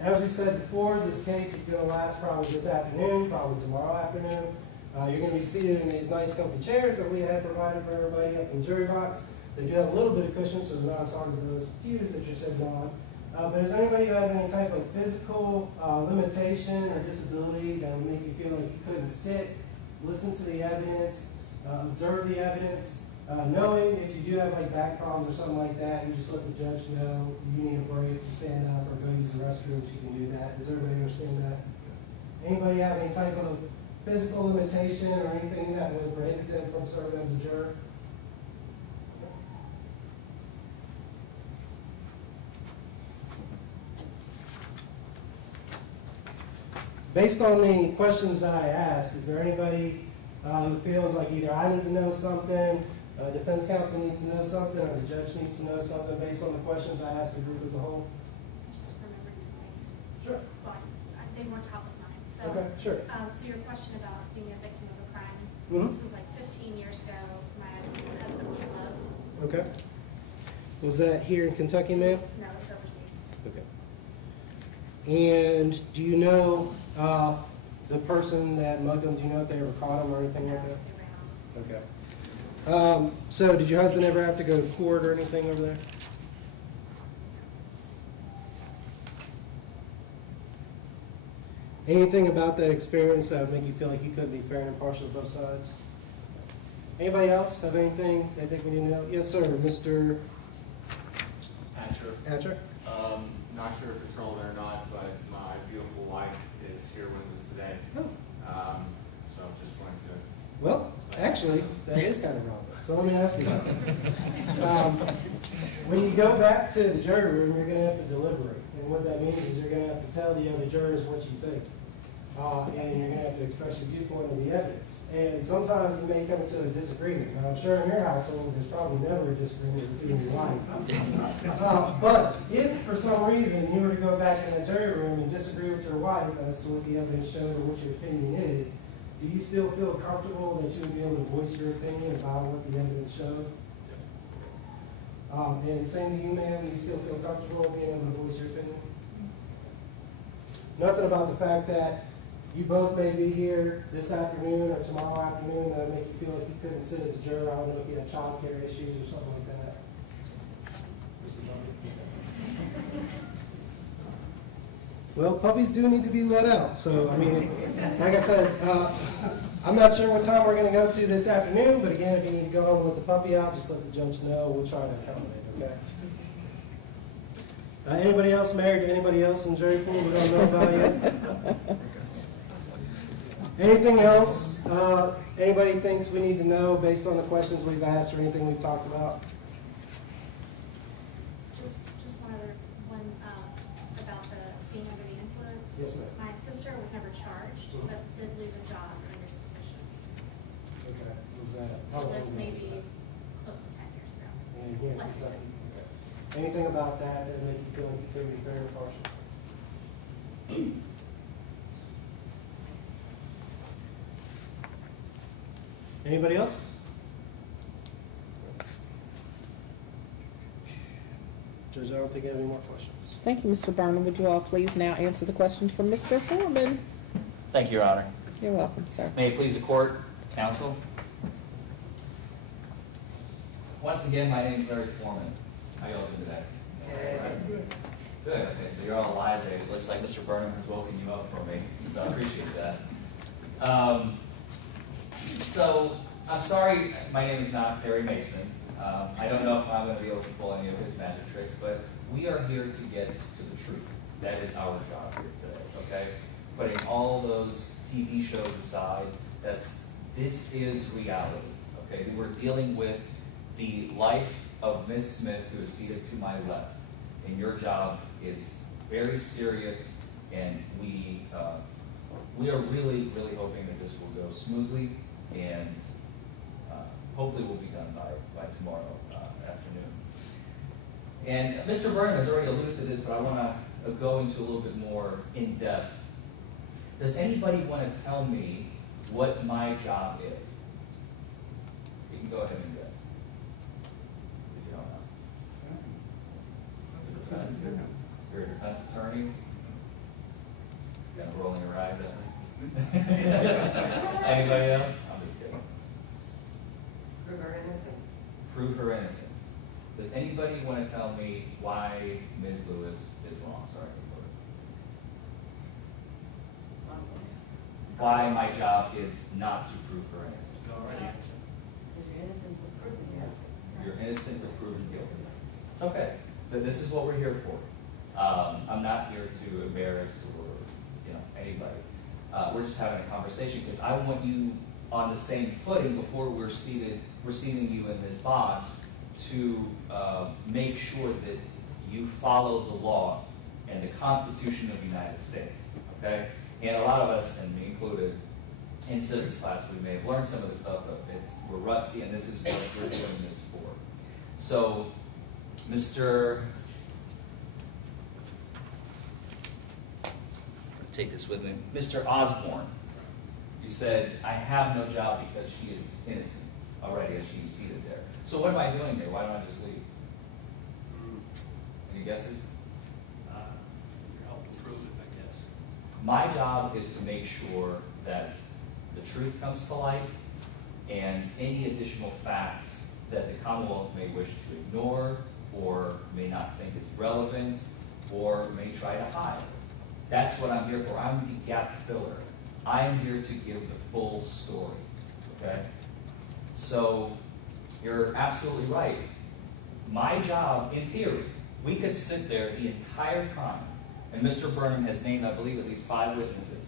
As we said before, this case is going to last probably this afternoon, probably tomorrow afternoon. You're going to be seated in these nice comfy chairs that we had provided for everybody up in the jury box. They do have a little bit of cushion, so they're not as hard as those pews that you're sitting on. But is there anybody who has any type of physical limitation or disability that would make you feel like you couldn't sit, listen to the evidence, observe the evidence, knowing if you do have like back problems or something like that, you just let the judge know you need a break, to stand up, or go use the restroom, you can do that. Does everybody understand that? Anybody have any type of physical limitation or anything that would prohibit them from serving as a juror? Based on the questions that I asked, is there anybody who feels like either I need to know something, defense counsel needs to know something, or the judge needs to know something based on the questions I asked the group as a whole? Just remembering some things. Sure. Well, they weren't top of mind. So, okay, sure. So your question about being a victim of a crime, Mm-hmm. this was like 15 years ago. My husband was loved. Okay. Was that here in Kentucky, ma'am? No, it was overseas. Okay. And do you know the person that mugged him? Do you know if they ever caught him or anything like that? Okay. So did your husband ever have to go to court or anything over there? Anything about that experience that would make you feel like you couldn't be fair and impartial to both sides? Anybody else have anything they think we need to know? Yes, sir, Mr. Hatcher. Not sure if it's relevant or not, but my beautiful wife is here with us today. Oh. So I'm just going to... Well, actually, that is kind of relevant. So let me ask you something. When you go back to the jury room, you're going to have to deliberate. And what that means is you're going to have to tell the other jurors what you think. And you're going to have to express your viewpoint of the evidence. And sometimes you may come to a disagreement. Now, I'm sure in your household, there's probably never a disagreement with you and your wife. But if, for some reason, you were to go back in the jury room and disagree with your wife as to what the evidence showed or what your opinion is, do you still feel comfortable that you would be able to voice your opinion about what the evidence showed? And same to you, ma'am, do you still feel comfortable being able to voice your opinion? Nothing about the fact that you both may be here this afternoon or tomorrow afternoon that would make you feel like you couldn't sit as a juror. I don't know if you had child care issues or something like that. Well, puppies do need to be let out. So, I mean, like I said, I'm not sure what time we're going to go to this afternoon, but again, if you need to go home and let the puppy out, just let the judge know. We'll try to accommodate, okay? Anybody else married to anybody else in jury pool we don't know about yet? Anything else anybody thinks we need to know based on the questions we've asked or anything we've talked about? Just one other one about the being under the influence. Yes, ma'am. My sister was never charged, but did lose a job under suspicion. Okay. Was that It was maybe close to 10 years ago. And again, Less than okay. Anything about that that make you feel like you couldn't be fair and impartial? Anybody else? Judge, I don't think I have any more questions. Thank you, Mr. Burnham. Would you all please now answer the questions from Mr. Forman? Thank you, Your Honor. You're welcome, sir. May it please the court, counsel. Once again, my name is Larry Forman. How y'all doing today? Good. Okay, so you're all alive today. It looks like Mr. Burnham has woken you up for me, so I appreciate that. So, I'm sorry my name is not Perry Mason. I don't know if I'm going to be able to pull any of his magic tricks, but we are here to get to the truth. That is our job here today, okay? Putting all those TV shows aside, this is reality, okay? We're dealing with the life of Ms. Smith, who is seated to my left. And your job is very serious, and we are really, really hoping that this will go smoothly, and hopefully will be done by tomorrow afternoon. And Mr. Burnham has already alluded to this, but I want to go into a little bit more in depth. Does anybody want to tell me what my job is? You can go ahead and guess. If you don't know. You're a defense attorney? You got rolling your eyes at me? Anybody else? I'm just kidding. Prove her innocence. Prove her innocence. Does anybody want to tell me why Ms. Lewis is wrong? Sorry, Ms. Lewis. Why my job is not to prove her innocence. Because you're innocent of proven guilty. You're innocent of proven guilty. It's okay. But this is what we're here for. I'm not here to embarrass or anybody. We're just having a conversation because I want you on the same footing before we're seating you in this box to make sure that you follow the law and the Constitution of the United States, okay? And a lot of us, and me included, in civics class, we may have learned some of this stuff, but we're rusty, and this is what we're doing this for. So, take this with me. Mr. Osborne, you said, I have no job because she is innocent already as she's seated there. So what am I doing here? Why don't I just leave? Any guesses? Help prove it, I guess. My job is to make sure that the truth comes to light and any additional facts that the Commonwealth may wish to ignore or may not think is relevant or may try to hide. That's what I'm here for. I'm the gap filler. I'm here to give the full story, okay? So you're absolutely right. My job, in theory, we could sit there the entire time, and Mr. Burnham has named, I believe, at least 5 witnesses.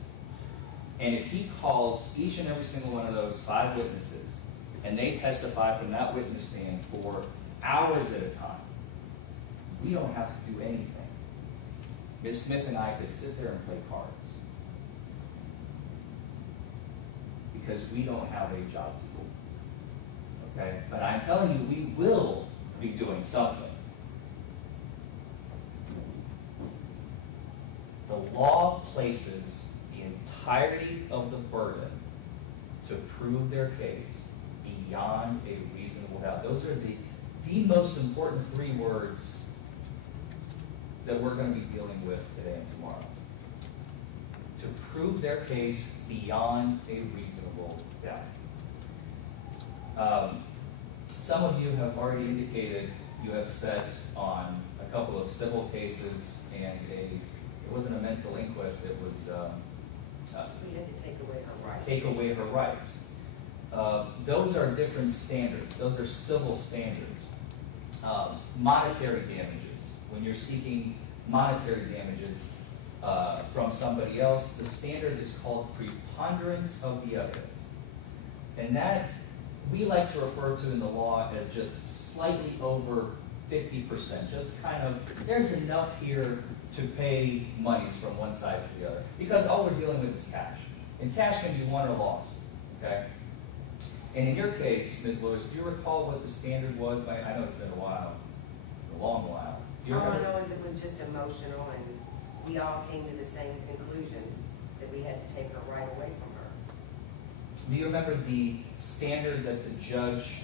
And if he calls each and every single one of those 5 witnesses, and they testify from that witness stand for hours at a time, we don't have to do anything. Ms. Smith and I could sit there and play cards. Because we don't have a job to do. Okay? But I'm telling you, we will be doing something. The law places the entirety of the burden to prove their case beyond a reasonable doubt. Those are the most important 3 words that we're going to be dealing with today and tomorrow. To prove their case beyond a reasonable doubt. Some of you have already indicated you have sat on a couple of civil cases and it wasn't a mental inquest, it was We had to take away her rights. Take away her rights. Those are different standards. Those are civil standards. Monetary damages. When you're seeking monetary damages from somebody else, the standard is called preponderance of the evidence. And that we like to refer to in the law as just slightly over 50%. Just kind of, there's enough here to pay monies from one side to the other. Because all we're dealing with is cash. And cash can be won or lost. Okay? And in your case, Ms. Lewis, do you recall what the standard was? I know it's been a while, a long while. All I know is it was just emotional, and we all came to the same conclusion that we had to take her right away from her. Do you remember the standard that the judge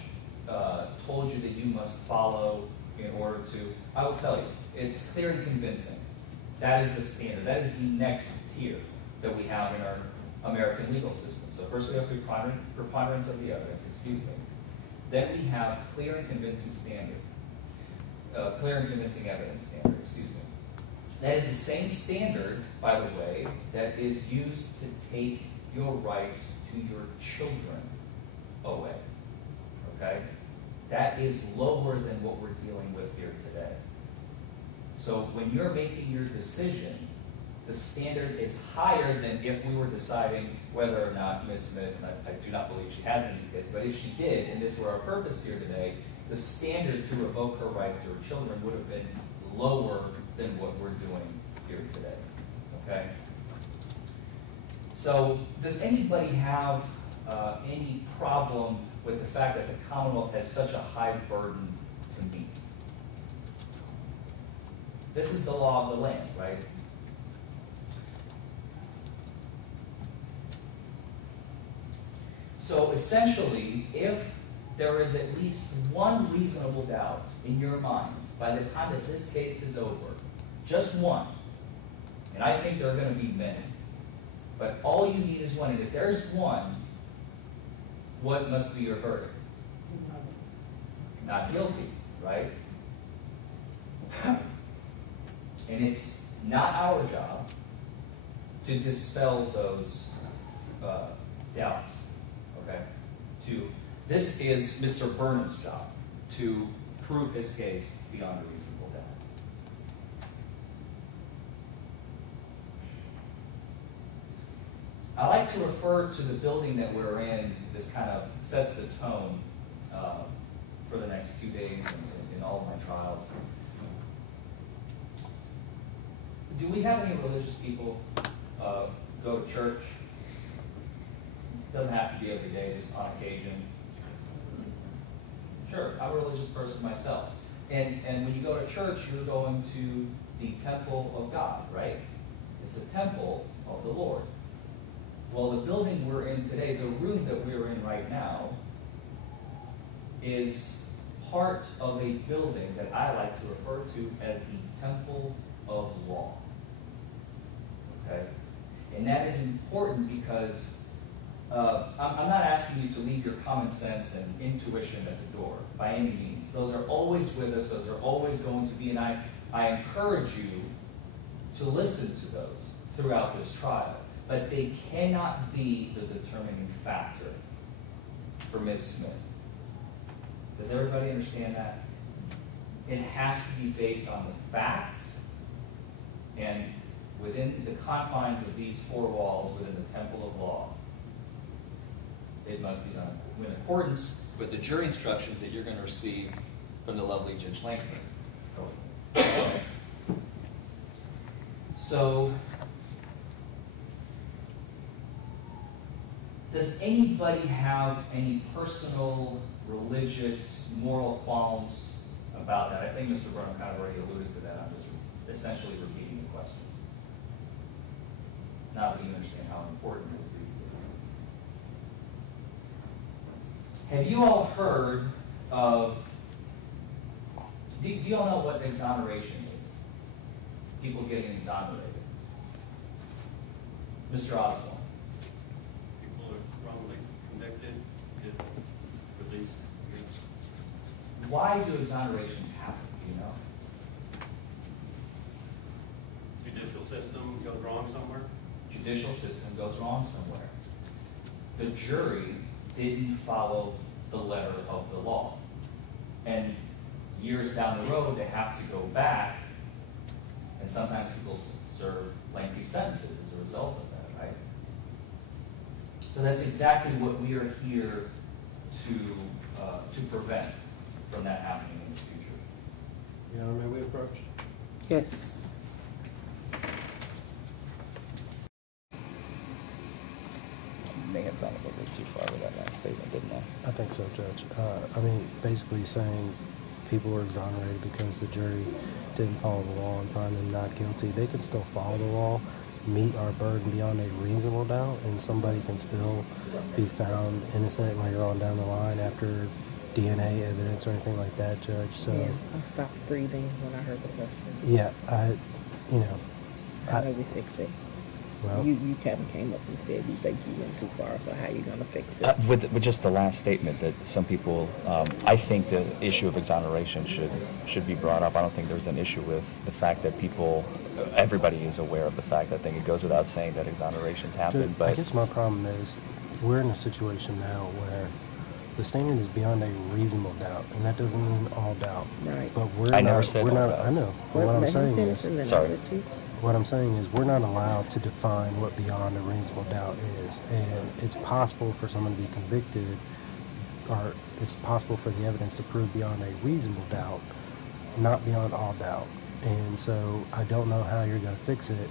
told you that you must follow in order to? I will tell you, it's clear and convincing. That is the standard. That is the next tier that we have in our American legal system. So first we have preponderance of the evidence, excuse me. Then we have clear and convincing standard. Clear and convincing evidence standard, excuse me. That is the same standard, by the way, that is used to take your rights to your children away. Okay? That is lower than what we're dealing with here today. So when you're making your decision, the standard is higher than if we were deciding whether or not Ms. Smith, and I do not believe she has any kids, but if she did, and this were our purpose here today, the standard to revoke her rights to her children would have been lower than what we're doing here today. Okay? So does anybody have any problem with the fact that the Commonwealth has such a high burden to meet? This is the law of the land, right? So essentially, if there is at least one reasonable doubt in your minds by the time that this case is over, just one, and I think there are going to be many, but all you need is one, and if there's one, what must be your verdict? Not guilty, right? And it's not our job to dispel those doubts, okay? This is Mr. Burnham's job, to prove his case beyond a reasonable doubt. I like to refer to the building that we're in. This kind of sets the tone for the next few days in all of my trials. Do we have any religious people go to church? It doesn't have to be every day, just on occasion. Sure, I'm a religious person myself. And when you go to church, you're going to the temple of God, right? It's a temple of the Lord. Well, the building we're in today, the room that we're in right now, is part of a building that I like to refer to as the temple of law. Okay? And that is important because I'm not asking you to leave your common sense and intuition at the door by any means. Those are always with us. Those are always going to be, and I encourage you to listen to those throughout this trial. But they cannot be the determining factor for Ms. Smith. Does everybody understand that? It has to be based on the facts and within the confines of these four walls within the temple of law. It must be done in accordance with the jury instructions that you're going to receive from the lovely Judge Langford. So, does anybody have any personal, religious, moral qualms about that? I think Mr. Burnham kind of already alluded to that. I'm just essentially repeating the question. Now that you understand how important it is. Have you all heard of, do you all know what exoneration is? People getting exonerated. Mr. Oswald. People are wrongly convicted, get released. Why do exonerations happen? Do you know? Judicial system goes wrong somewhere? Judicial system goes wrong somewhere. The jury didn't follow the letter of the law. And years down the road, they have to go back, and sometimes people serve lengthy sentences as a result of that, right? So that's exactly what we are here to prevent from that happening in the future. Your Honor, may we approach? Yes. May have gone a little bit too far with that last statement, didn't I? I think so, Judge. I mean, basically saying people were exonerated because the jury didn't follow the law and find them not guilty. They could still follow the law, meet our burden beyond a reasonable doubt, and somebody can still be found innocent later on down the line after DNA evidence or anything like that, Judge. So Yeah, I stopped breathing when I heard the question. yeah, I know we fix it. Well, you kind of came up and said you think you went too far, so how are you going to fix it? With just the last statement that some people, I think the issue of exoneration should be brought up. I don't think there's an issue with the fact that everybody is aware of the fact. I think it goes without saying that exonerations happen. Dude, but I guess my problem is we're in a situation now where the standard is beyond a reasonable doubt, and that doesn't mean all doubt. Right. But we're I not. never said we're all not. doubt. I know. But what I'm saying is, Sorry. what I'm saying is we're not allowed to define what beyond a reasonable doubt is, and it's possible for someone to be convicted, or it's possible for the evidence to prove beyond a reasonable doubt, not beyond all doubt. And so I don't know how you're going to fix it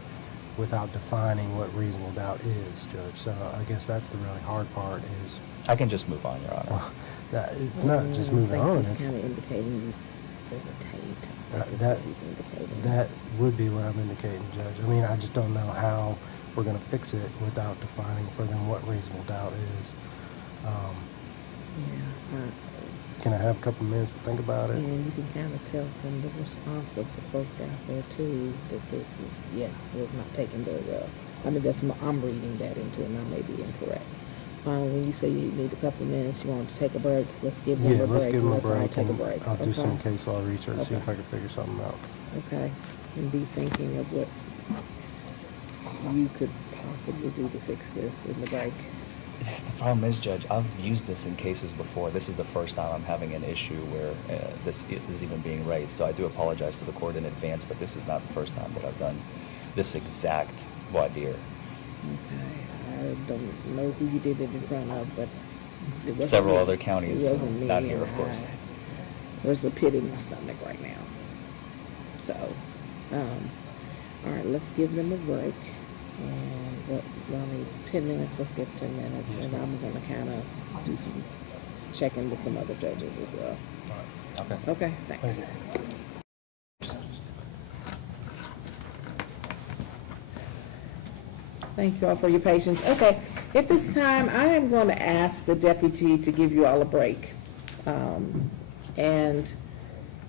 without defining what reasonable doubt is, Judge. So I guess that's the really hard part is... I can just move on, Your Honor. Well, it's not just moving on. It's It's kind of indicating there's a taint. that would be what I'm indicating, Judge. I mean, I just don't know how we're going to fix it without defining for them what reasonable doubt is. Can I have a couple minutes to think about it? And you can kind of tell from the response of the folks out there too that this is, was not taken very well. I mean, I'm reading that into it, and I may be incorrect. When you say you need a couple minutes, you want to take a break, let's give them a break. Let's give them a Let's all break. take a And break. I'll do some case law research, see if I can figure something out. Okay, and be thinking of what you could possibly do to fix this in the break. The problem is, Judge, I've used this in cases before. This is the first time I'm having an issue where this is even being raised. So I do apologize to the court in advance, but this is not the first time that I've done this exact voir dire. Okay, I don't know who you did it in front of, but it wasn't Several me. other counties, It wasn't me, not here, and of course. There's a pit in my stomach right now. So, all right, let's give them a break. And we'll need 10 minutes. Let's get 10 minutes, and I'm going to kind of do some checking with some other judges as well. Okay. Okay, thanks. Thank you all for your patience. Okay, at this time, I am going to ask the deputy to give you all a break. And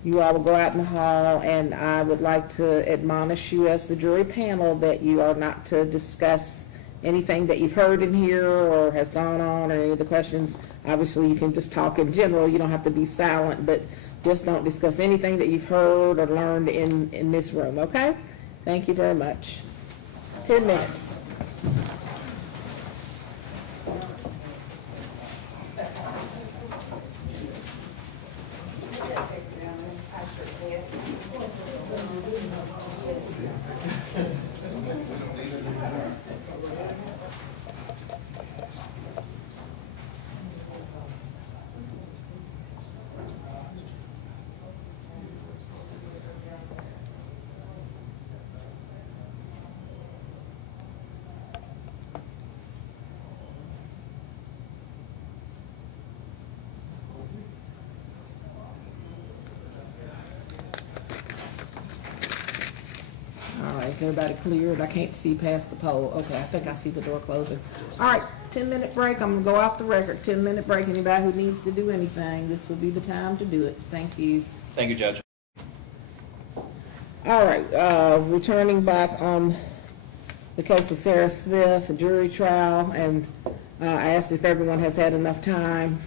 you all will go out in the hall, and I would like to admonish you as the jury panel that you are not to discuss anything that you've heard in here or has gone on or any of the questions. Obviously, you can just talk in general. You don't have to be silent, but just don't discuss anything that you've heard or learned in this room, okay? Thank you very much. 10 minutes. Is everybody cleared? I can't see past the pole. Okay, I think I see the door closing. All right, 10-minute break. I'm going to go off the record. 10-minute break. Anybody who needs to do anything, this will be the time to do it. Thank you. Thank you, Judge. All right, returning back on the case of Sarah Smith, a jury trial, and I asked if everyone has had enough time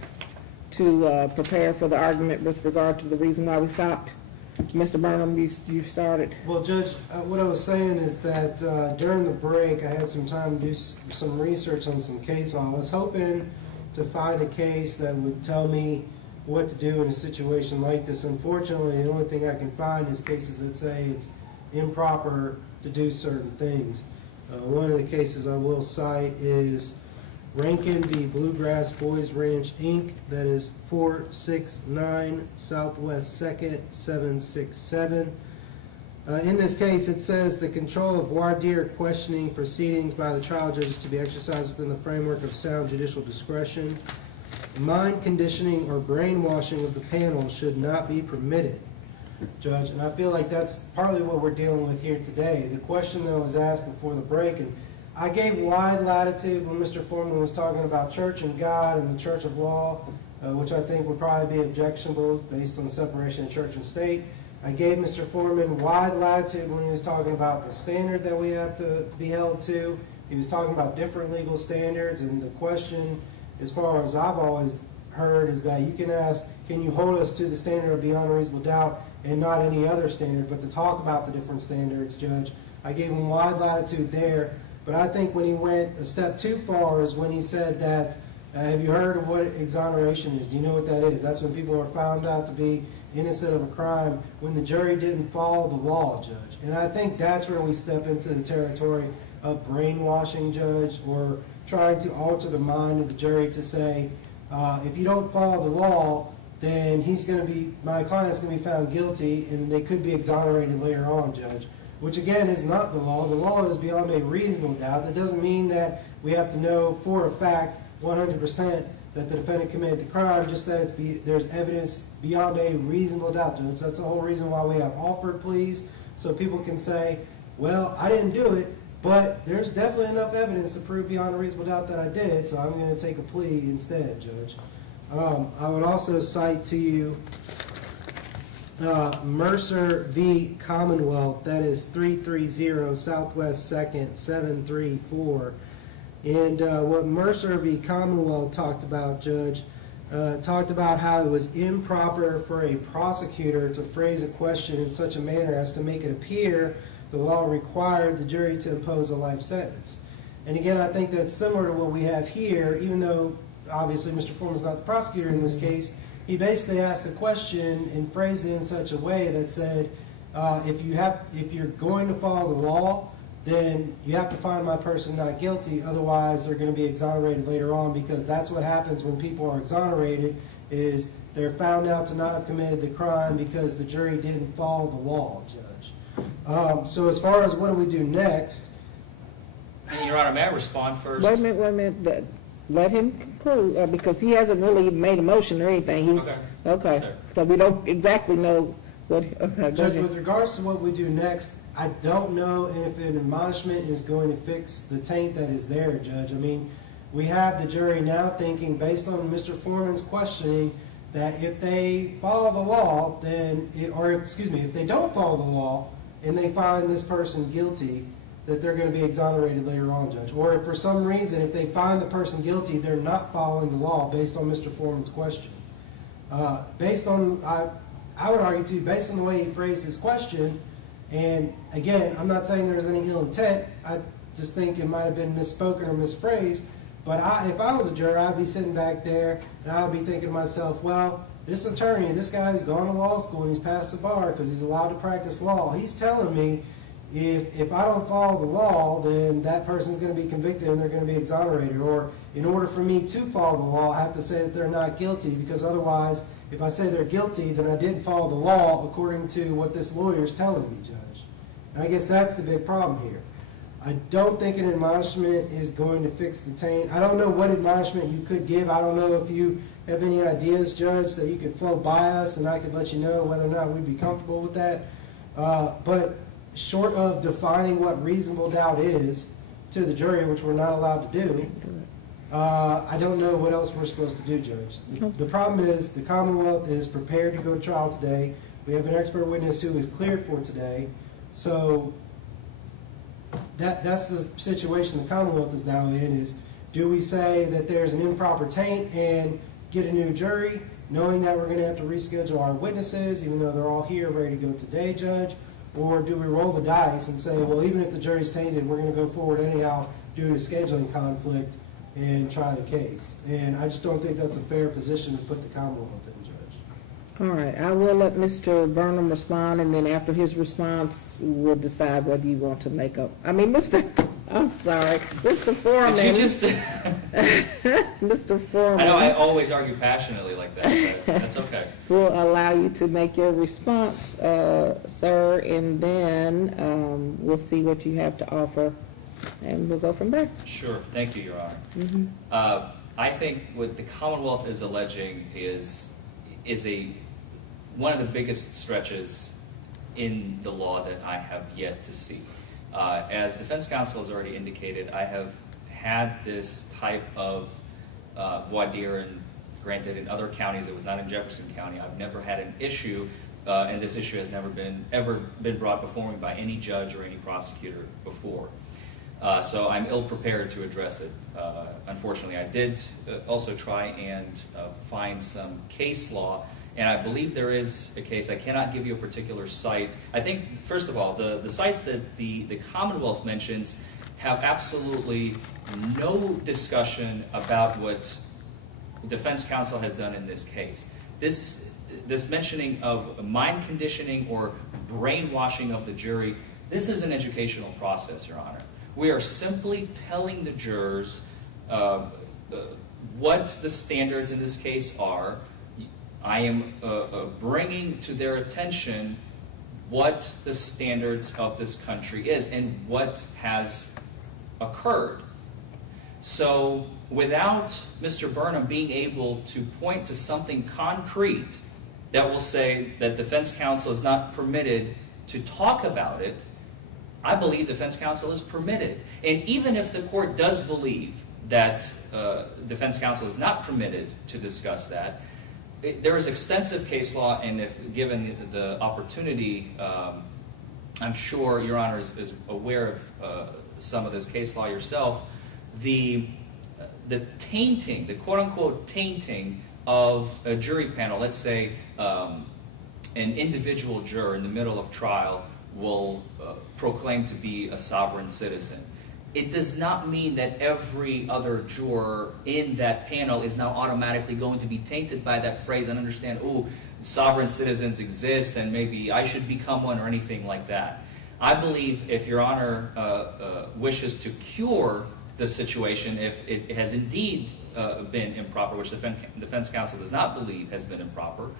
to prepare for the argument with regard to the reason why we stopped. Mr. Burnham, you started. Well, Judge, what I was saying is that during the break, I had some time to do some research on some case law. I was hoping to find a case that would tell me what to do in a situation like this. Unfortunately, the only thing I can find is cases that say it's improper to do certain things. One of the cases I will cite is Rankin v. Bluegrass Boys Ranch, Inc. That is 469 Southwest 2nd, 767. In this case, it says the control of voir dire questioning proceedings by the trial judge is to be exercised within the framework of sound judicial discretion. Mind conditioning or brainwashing of the panel should not be permitted. Judge, and I feel like that's partly what we're dealing with here today. The question that was asked before the break, and I gave wide latitude when Mr. Forman was talking about church and God and the church of law, which I think would probably be objectionable based on the separation of church and state. I gave Mr. Forman wide latitude when he was talking about the standard that we have to be held to. He was talking about different legal standards, and the question, as far as I've always heard, is that you can ask, can you hold us to the standard of beyond a reasonable doubt and not any other standard, but to talk about the different standards, Judge. I gave him wide latitude there, but I think when he went a step too far is when he said that, have you heard of what exoneration is? Do you know what that is? That's when people are found out to be innocent of a crime when the jury didn't follow the law, Judge. And I think that's where we step into the territory of brainwashing, Judge, or trying to alter the mind of the jury to say, if you don't follow the law, then my client's going to be found guilty, and they could be exonerated later on, Judge. Which again is not the law. The law is beyond a reasonable doubt. That doesn't mean that we have to know for a fact 100% that the defendant committed the crime, just that there's evidence beyond a reasonable doubt, Judge. That's the whole reason why we have offered pleas, so people can say, well, I didn't do it, but there's definitely enough evidence to prove beyond a reasonable doubt that I did, so I'm going to take a plea instead, Judge. I would also cite to you Mercer V Commonwealth, that is 330 Southwest 2nd 734. And what Mercer v. Commonwealth talked about, Judge, talked about how it was improper for a prosecutor to phrase a question in such a manner as to make it appear the law required the jury to impose a life sentence. And again, I think that's similar to what we have here, even though obviously Mr. Forman is not the prosecutor in this case. He basically asked a question and phrased it in such a way that said, if you're going to follow the law, then you have to find my person not guilty, otherwise they're going to be exonerated later on, because that's what happens when people are exonerated, is they're found out to not have committed the crime because the jury didn't follow the law, Judge. So as far as what do we do next? Your Honor, may I respond first? Wait a minute. Let him conclude, because he hasn't really made a motion or anything. Okay. So we don't exactly know what. Okay, Judge, with regards to what we do next, I don't know if an admonishment is going to fix the taint that is there, Judge. I mean, we have the jury now thinking, based on Mr. Forman's questioning, that if they follow the law, then, if they don't follow the law and they find this person guilty, that they're going to be exonerated later on, Judge. Or if for some reason, if they find the person guilty, they're not following the law based on Mr. Forman's question. I would argue too, based on the way he phrased his question, and again, I'm not saying there's any ill intent, I just think it might have been misspoken or misphrased, but if I was a juror, I'd be sitting back there and I would be thinking to myself, well, this attorney, this guy who's gone to law school and he's passed the bar because he's allowed to practice law, he's telling me if I don't follow the law, then that person's going to be convicted and they're going to be exonerated. Or in order for me to follow the law, I have to say that they're not guilty, because otherwise, if I say they're guilty, then I didn't follow the law according to what this lawyer is telling me, Judge. And I guess that's the big problem here. I don't think an admonishment is going to fix the taint. I don't know what admonishment you could give. I don't know if you have any ideas, Judge, that you could float by us and I could let you know whether or not we'd be comfortable with that. But short of defining what reasonable doubt is to the jury, which we're not allowed to do, I don't know what else we're supposed to do, Judge. The problem is the Commonwealth is prepared to go to trial today. We have an expert witness who is cleared for today. So that's the situation the Commonwealth is now in, is do we say that there's an improper taint and get a new jury, knowing that we're going to have to reschedule our witnesses, even though they're all here ready to go today, Judge? Or do we roll the dice and say, well, even if the jury's tainted, we're going to go forward anyhow due to a scheduling conflict and try the case? And I just don't think that's a fair position to put the Commonwealth in, Judge. All right. I will let Mr. Burnham respond, and then after his response, we'll decide whether you want to make up. I mean, I'm sorry, Mr. Forman. Did you just... Mr. Forman. I know I always argue passionately like that, but that's okay. We'll allow you to make your response, sir, and then we'll see what you have to offer, and we'll go from there. Sure. Thank you, Your Honor. Mm-hmm. I think what the Commonwealth is alleging is a one of the biggest stretches in the law that I have yet to see. As defense counsel has already indicated, I have had this type of voir dire, and granted in other counties, it was not in Jefferson County. I've never had an issue, and this issue has never ever been brought before me by any judge or any prosecutor before. So I'm ill prepared to address it. Unfortunately, I did also try and find some case law, and I believe there is a case. I cannot give you a particular site. I think, first of all, the sites that the Commonwealth mentions have absolutely no discussion about what defense counsel has done in this case. This mentioning of mind conditioning or brainwashing of the jury, this is an educational process, Your Honor. We are simply telling the jurors what the standards in this case are. I am bringing to their attention what the standards of this country is and what has occurred. So without Mr. Burnham being able to point to something concrete that will say that defense counsel is not permitted to talk about it, I believe defense counsel is permitted. And even if the court does believe that defense counsel is not permitted to discuss that, there is extensive case law, and if given the opportunity, I'm sure Your Honor is aware of some of this case law yourself, the tainting, the quote-unquote tainting of a jury panel. Let's say an individual juror in the middle of trial will proclaim to be a sovereign citizen. It does not mean that every other juror in that panel is now automatically going to be tainted by that phrase and understand, oh, sovereign citizens exist and maybe I should become one or anything like that. I believe if Your Honor wishes to cure the situation, if it has indeed been improper, which defense counsel does not believe has been improper,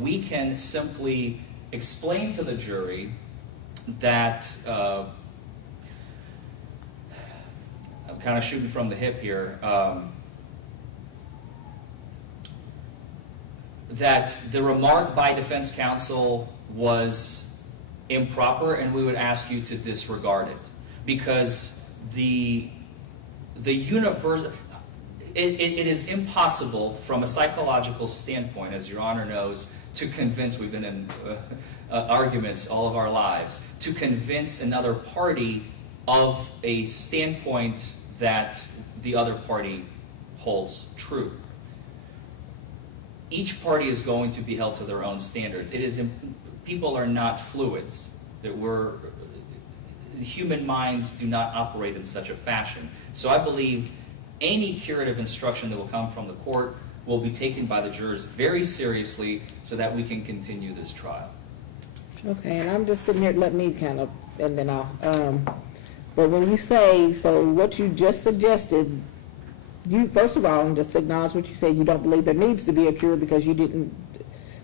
we can simply explain to the jury that I'm kind of shooting from the hip here, that the remark by defense counsel was improper, and we would ask you to disregard it, because the universe, it is impossible from a psychological standpoint, as Your Honor knows, to convince, we've been in arguments all of our lives, to convince another party of a standpoint that the other party holds true. Each party is going to be held to their own standards. People are not fluids. Human minds do not operate in such a fashion. So I believe any curative instruction that will come from the court will be taken by the jurors very seriously so that we can continue this trial. Okay, and I'm just sitting here, let me kind of, and then I'll, but when you say, so what you just suggested, you, first of all, just acknowledge what you said, you don't believe there needs to be a cure because you didn't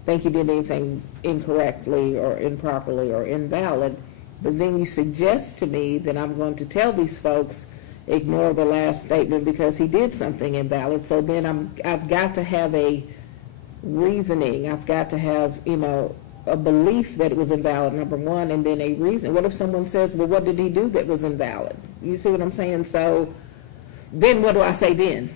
think you did anything incorrectly or improperly or invalid, but then you suggest to me that I'm going to tell these folks, ignore the last statement because he did something invalid, so then I've got to have a reasoning, I've got to have, you know, a belief that it was invalid, number one, and then a reason. What if someone says, well, what did he do that was invalid? You see what I'm saying? So then what do I say then?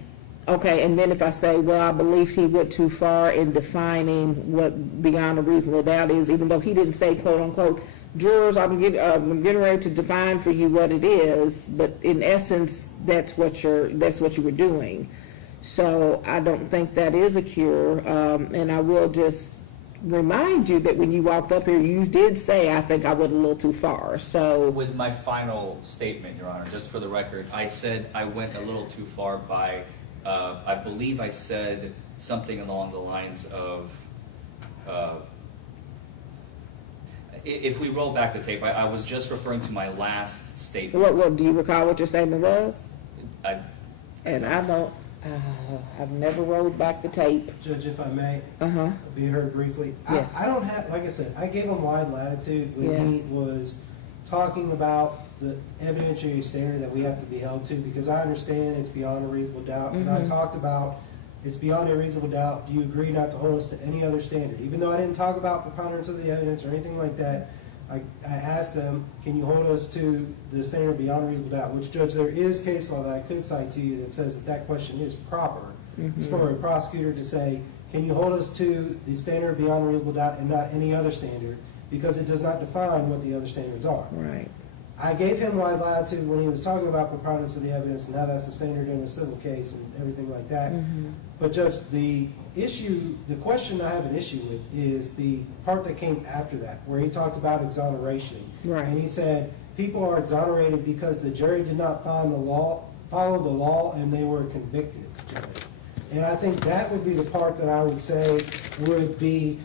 Okay, and then if I say, well, I believe he went too far in defining what beyond a reasonable doubt is, even though he didn't say, quote unquote, jurors, I'm getting ready to define for you what it is, but in essence, that's what you were doing. So I don't think that is a cure, and I will just remind you that when you walked up here, you did say, I think I went a little too far. So with my final statement, Your Honor, just for the record, I said I went a little too far by, I believe I said something along the lines of, if we roll back the tape, I was just referring to my last statement. What do you recall what your statement was? And I don't, I've never rolled back the tape. Judge, if I may, be heard briefly. Yes. I don't have, like I said, I gave him wide latitude when he was talking about the evidentiary standard that we have to be held to, because I understand it's beyond a reasonable doubt. And I talked about it's beyond a reasonable doubt. Do you agree not to hold us to any other standard? Even though I didn't talk about preponderance of the evidence or anything like that, I asked them, can you hold us to the standard beyond a reasonable doubt? Which, Judge, there is case law that I could cite to you that says that that question is proper. It's for a prosecutor to say, can you hold us to the standard beyond a reasonable doubt and not any other standard? Because it does not define what the other standards are. Right. I gave him wide latitude when he was talking about preponderance of the evidence, and now that's the standard in a civil case and everything like that. But Judge, the question I have an issue with is the part that came after that, where he talked about exoneration. Right. And he said, people are exonerated because the jury did not follow the law and they were convicted. And I think that would be the part that I would say would be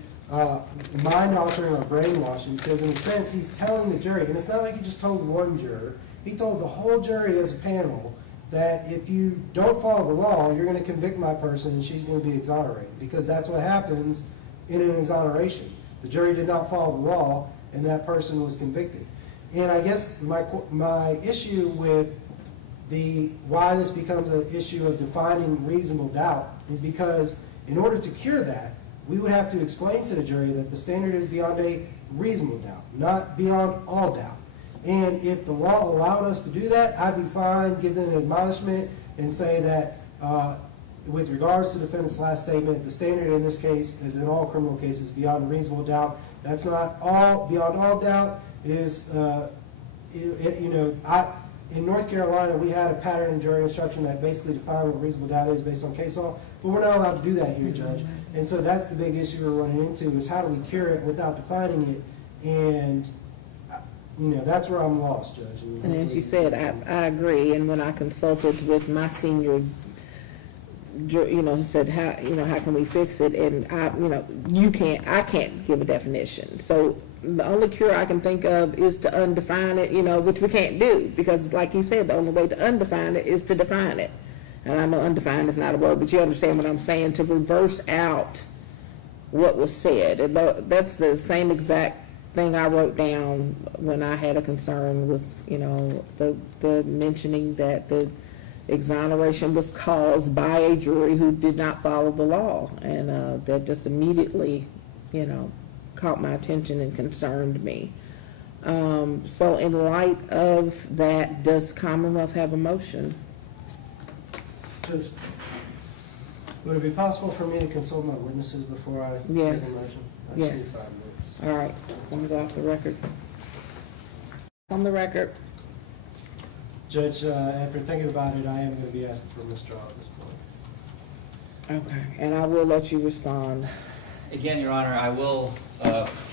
mind altering or brainwashing, because in a sense he's telling the jury, and it's not like he just told one juror, he told the whole jury as a panel that if you don't follow the law, you're going to convict my person and she's going to be exonerated, because that's what happens in an exoneration. The jury did not follow the law and that person was convicted. And I guess my issue with why this becomes an issue of defining reasonable doubt is because in order to cure that, we would have to explain to the jury that the standard is beyond a reasonable doubt, not beyond all doubt. And if the law allowed us to do that, I'd be fine, give them an admonishment, and say that with regards to the defendant's last statement, the standard in this case, as in all criminal cases, beyond a reasonable doubt. That's not all beyond all doubt. It is, in North Carolina, we had a pattern in jury instruction that basically defined what reasonable doubt is based on case law, but we're not allowed to do that here, Judge. And so that's the big issue we're running into, is how do we cure it without defining it? And, that's where I'm lost, Judge. And as you said, I agree. And when I consulted with my senior, said, how can we fix it? And I can't give a definition. So the only cure I can think of is to undefine it, which we can't do, because like he said, the only way to undefine it is to define it. And I know undefined is not a word, but you understand what I'm saying, to reverse out what was said. And that's the same exact thing I wrote down when I had a concern was, the mentioning that the exoneration was caused by a jury who did not follow the law. And that just immediately, caught my attention and concerned me. So in light of that, does Commonwealth have a motion? Judge, would it be possible for me to consult my witnesses before I make a motion? Yes. All right. Let me go off the record. On the record. Judge, after thinking about it, I am going to be asking for mistrial at this point. Okay. And I will let you respond. Again, Your Honor, I will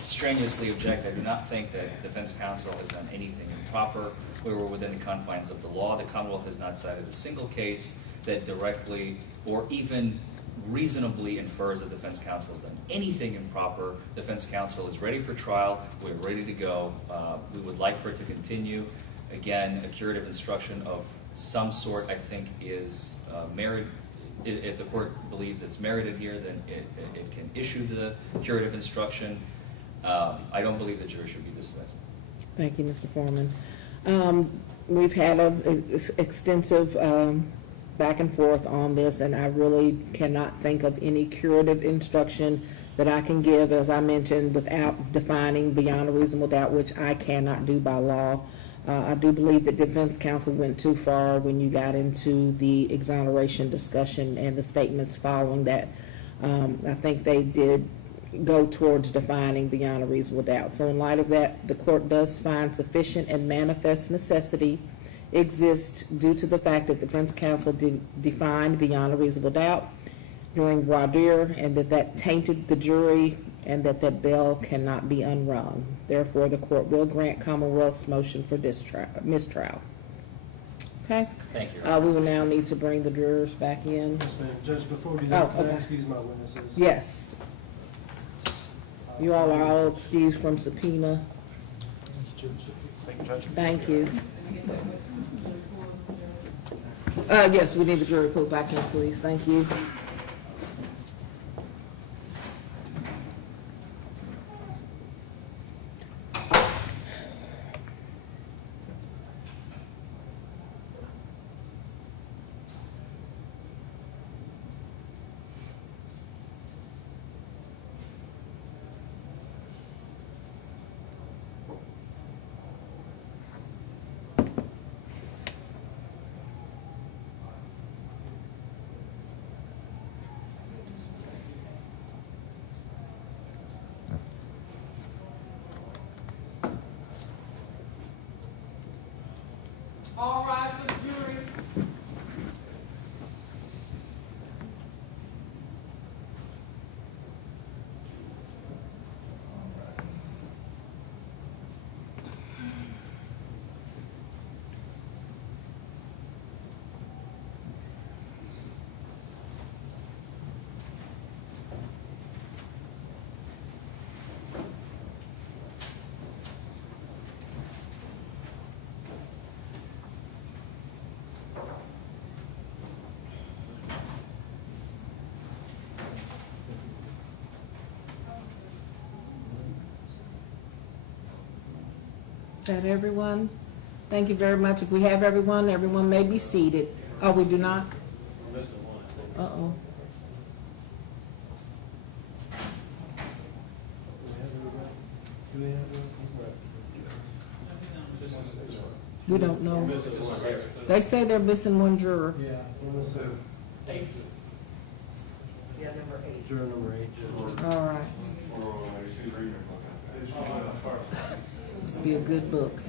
strenuously object. I do not think that defense counsel has done anything improper. We were within the confines of the law. The Commonwealth has not cited a single case that directly or even reasonably infers that defense counsel has done anything improper. Defense counsel is ready for trial. We're ready to go. We would like for it to continue. Again, a curative instruction of some sort, I think, is merited. If the court believes it's merited here, then it can issue the curative instruction. I don't believe the jury should be dismissed. Thank you, Mr. Forman. We've had an extensive back and forth on this, and I really cannot think of any curative instruction that I can give, as I mentioned, without defining beyond a reasonable doubt, which I cannot do by law. I do believe that defense counsel went too far when you got into the exoneration discussion and the statements following that. I think they did go towards defining beyond a reasonable doubt. So in light of that, the court does find sufficient and manifest necessity exists due to the fact that defense counsel defined beyond a reasonable doubt during voir dire, and that tainted the jury, and that bell cannot be unrung. Therefore, the court will grant Commonwealth's motion for mistrial. Okay? Thank you. We will now need to bring the jurors back in. Yes, ma'am. Judge, before we do that, can I excuse my witnesses? Yes. You all are all excused from subpoena. Thank you. Yes, we need the jury pulled back in, please. Thank you. that everyone? Thank you very much. If we have everyone, everyone may be seated. Oh, we do not? Uh-oh. We don't know. They say they're missing one juror. Yeah. Yeah, number 8. Juror number 8. All right. Must be a good book.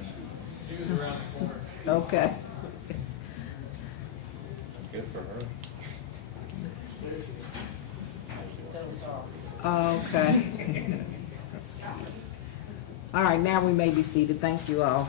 Okay. Good for her. Okay. All right, now we may be seated. Thank you all.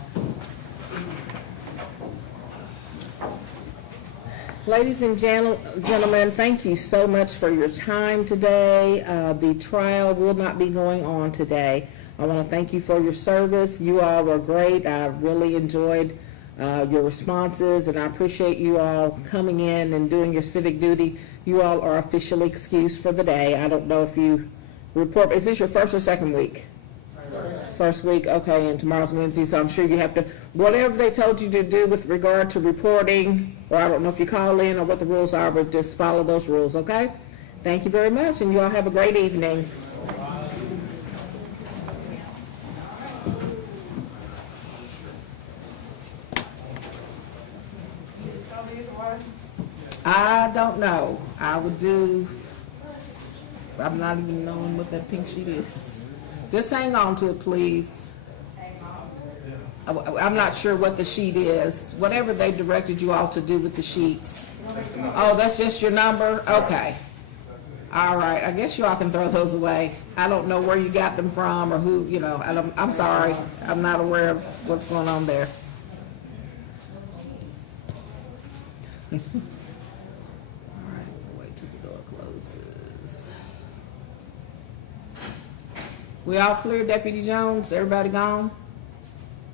Ladies and gentlemen, thank you so much for your time today. The trial will not be going on today. I want to thank you for your service. You all were great. I really enjoyed your responses, and I appreciate you all coming in and doing your civic duty. You all are officially excused for the day. I don't know if you report. Is this your first or second week? First week, okay, and tomorrow's Wednesday, so I'm sure you have to, whatever they told you to do with regard to reporting, or I don't know if you call in or what the rules are, but just follow those rules, okay? Thank you very much, and you all have a great evening. I don't know. I would do, I'm not even knowing what that pink sheet is. Just hang on to it, please. I'm not sure what the sheet is. Whatever they directed you all to do with the sheets. Oh, that's just your number? Okay. All right. I guess you all can throw those away. I don't know where you got them from or who, you know. I'm sorry. I'm not aware of what's going on there. All right. Wait till the door closes. We all clear, Deputy Jones? Everybody gone?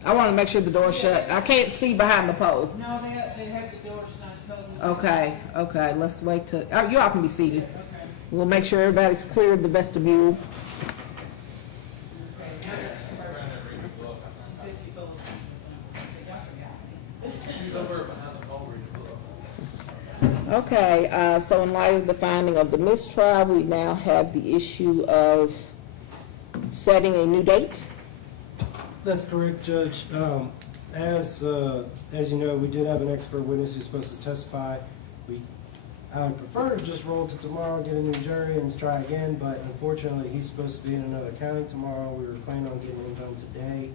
I want to make sure the door's shut. I can't see behind the pole. No, they have the door shut. Okay, okay, let's wait till, you all can be seated. Okay. We'll make sure everybody's cleared the vestibule. Okay, so in light of the finding of the mistrial, we now have the issue of setting a new date. That's correct, Judge. As you know, we did have an expert witness who's supposed to testify. I would prefer to just roll to tomorrow, get a new jury, and try again, but unfortunately, he's supposed to be in another county tomorrow. We were planning on getting him done today.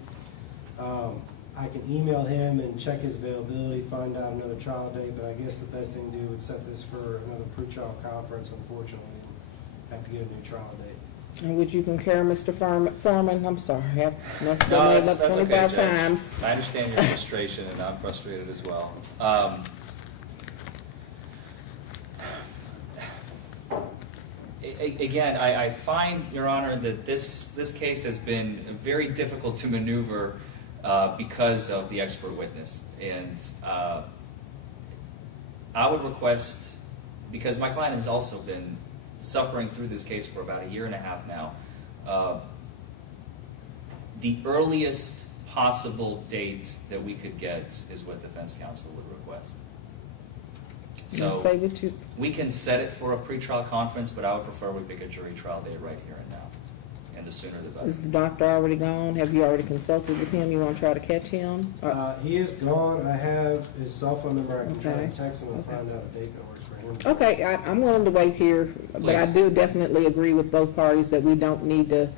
I can email him and check his availability, find out another trial date, but I guess the best thing to do would set this for another pre-trial conference, unfortunately, and have to get a new trial date. And would you concur, Mr. Forman? I'm sorry, I've messed No, up that's 25 okay, times. I understand your frustration, and I'm frustrated as well. Again, I find, Your Honor, that this case has been very difficult to maneuver because of the expert witness. And I would request, because my client has also been suffering through this case for about 1.5 years now, the earliest possible date that we could get is what defense counsel would request. So we can set it for a pretrial conference, but I would prefer we pick a jury trial date right here and now. And the sooner the better. Is the doctor already gone? Have you already consulted with him? You want to try to catch him? He is gone. I have his cell phone number. I can try to text him and find out a date that works for him. Okay, I'm willing to wait here, but I do definitely agree with both parties that we don't need to,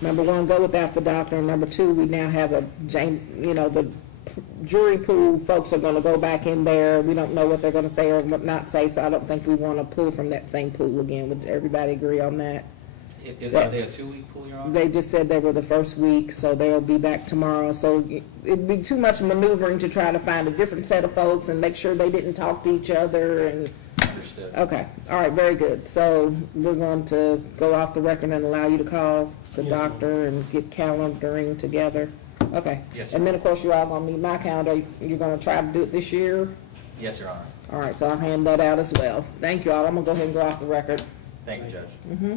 number one, go without the doctor, and number two, we now have the jury pool folks are going to go back in there. We don't know what they're going to say or what not say, so I don't think we want to pull from that same pool again. Would everybody agree on that? Are they a 2-week pool, Your Honor? They just said they were the first week, so they'll be back tomorrow. So it'd be too much maneuvering to try to find a different set of folks and make sure they didn't talk to each other. And understood. Okay, all right, very good. So we're going to go off the record and allow you to call the doctor and get calendaring together. Okay. Yes, and then, of course, you're all going to need my calendar. You're going to try to do it this year? Yes, Your Honor. All right, so I'll hand that out as well. Thank you all. I'm going to go ahead and go off the record. Thank you, Judge. Mm-hmm.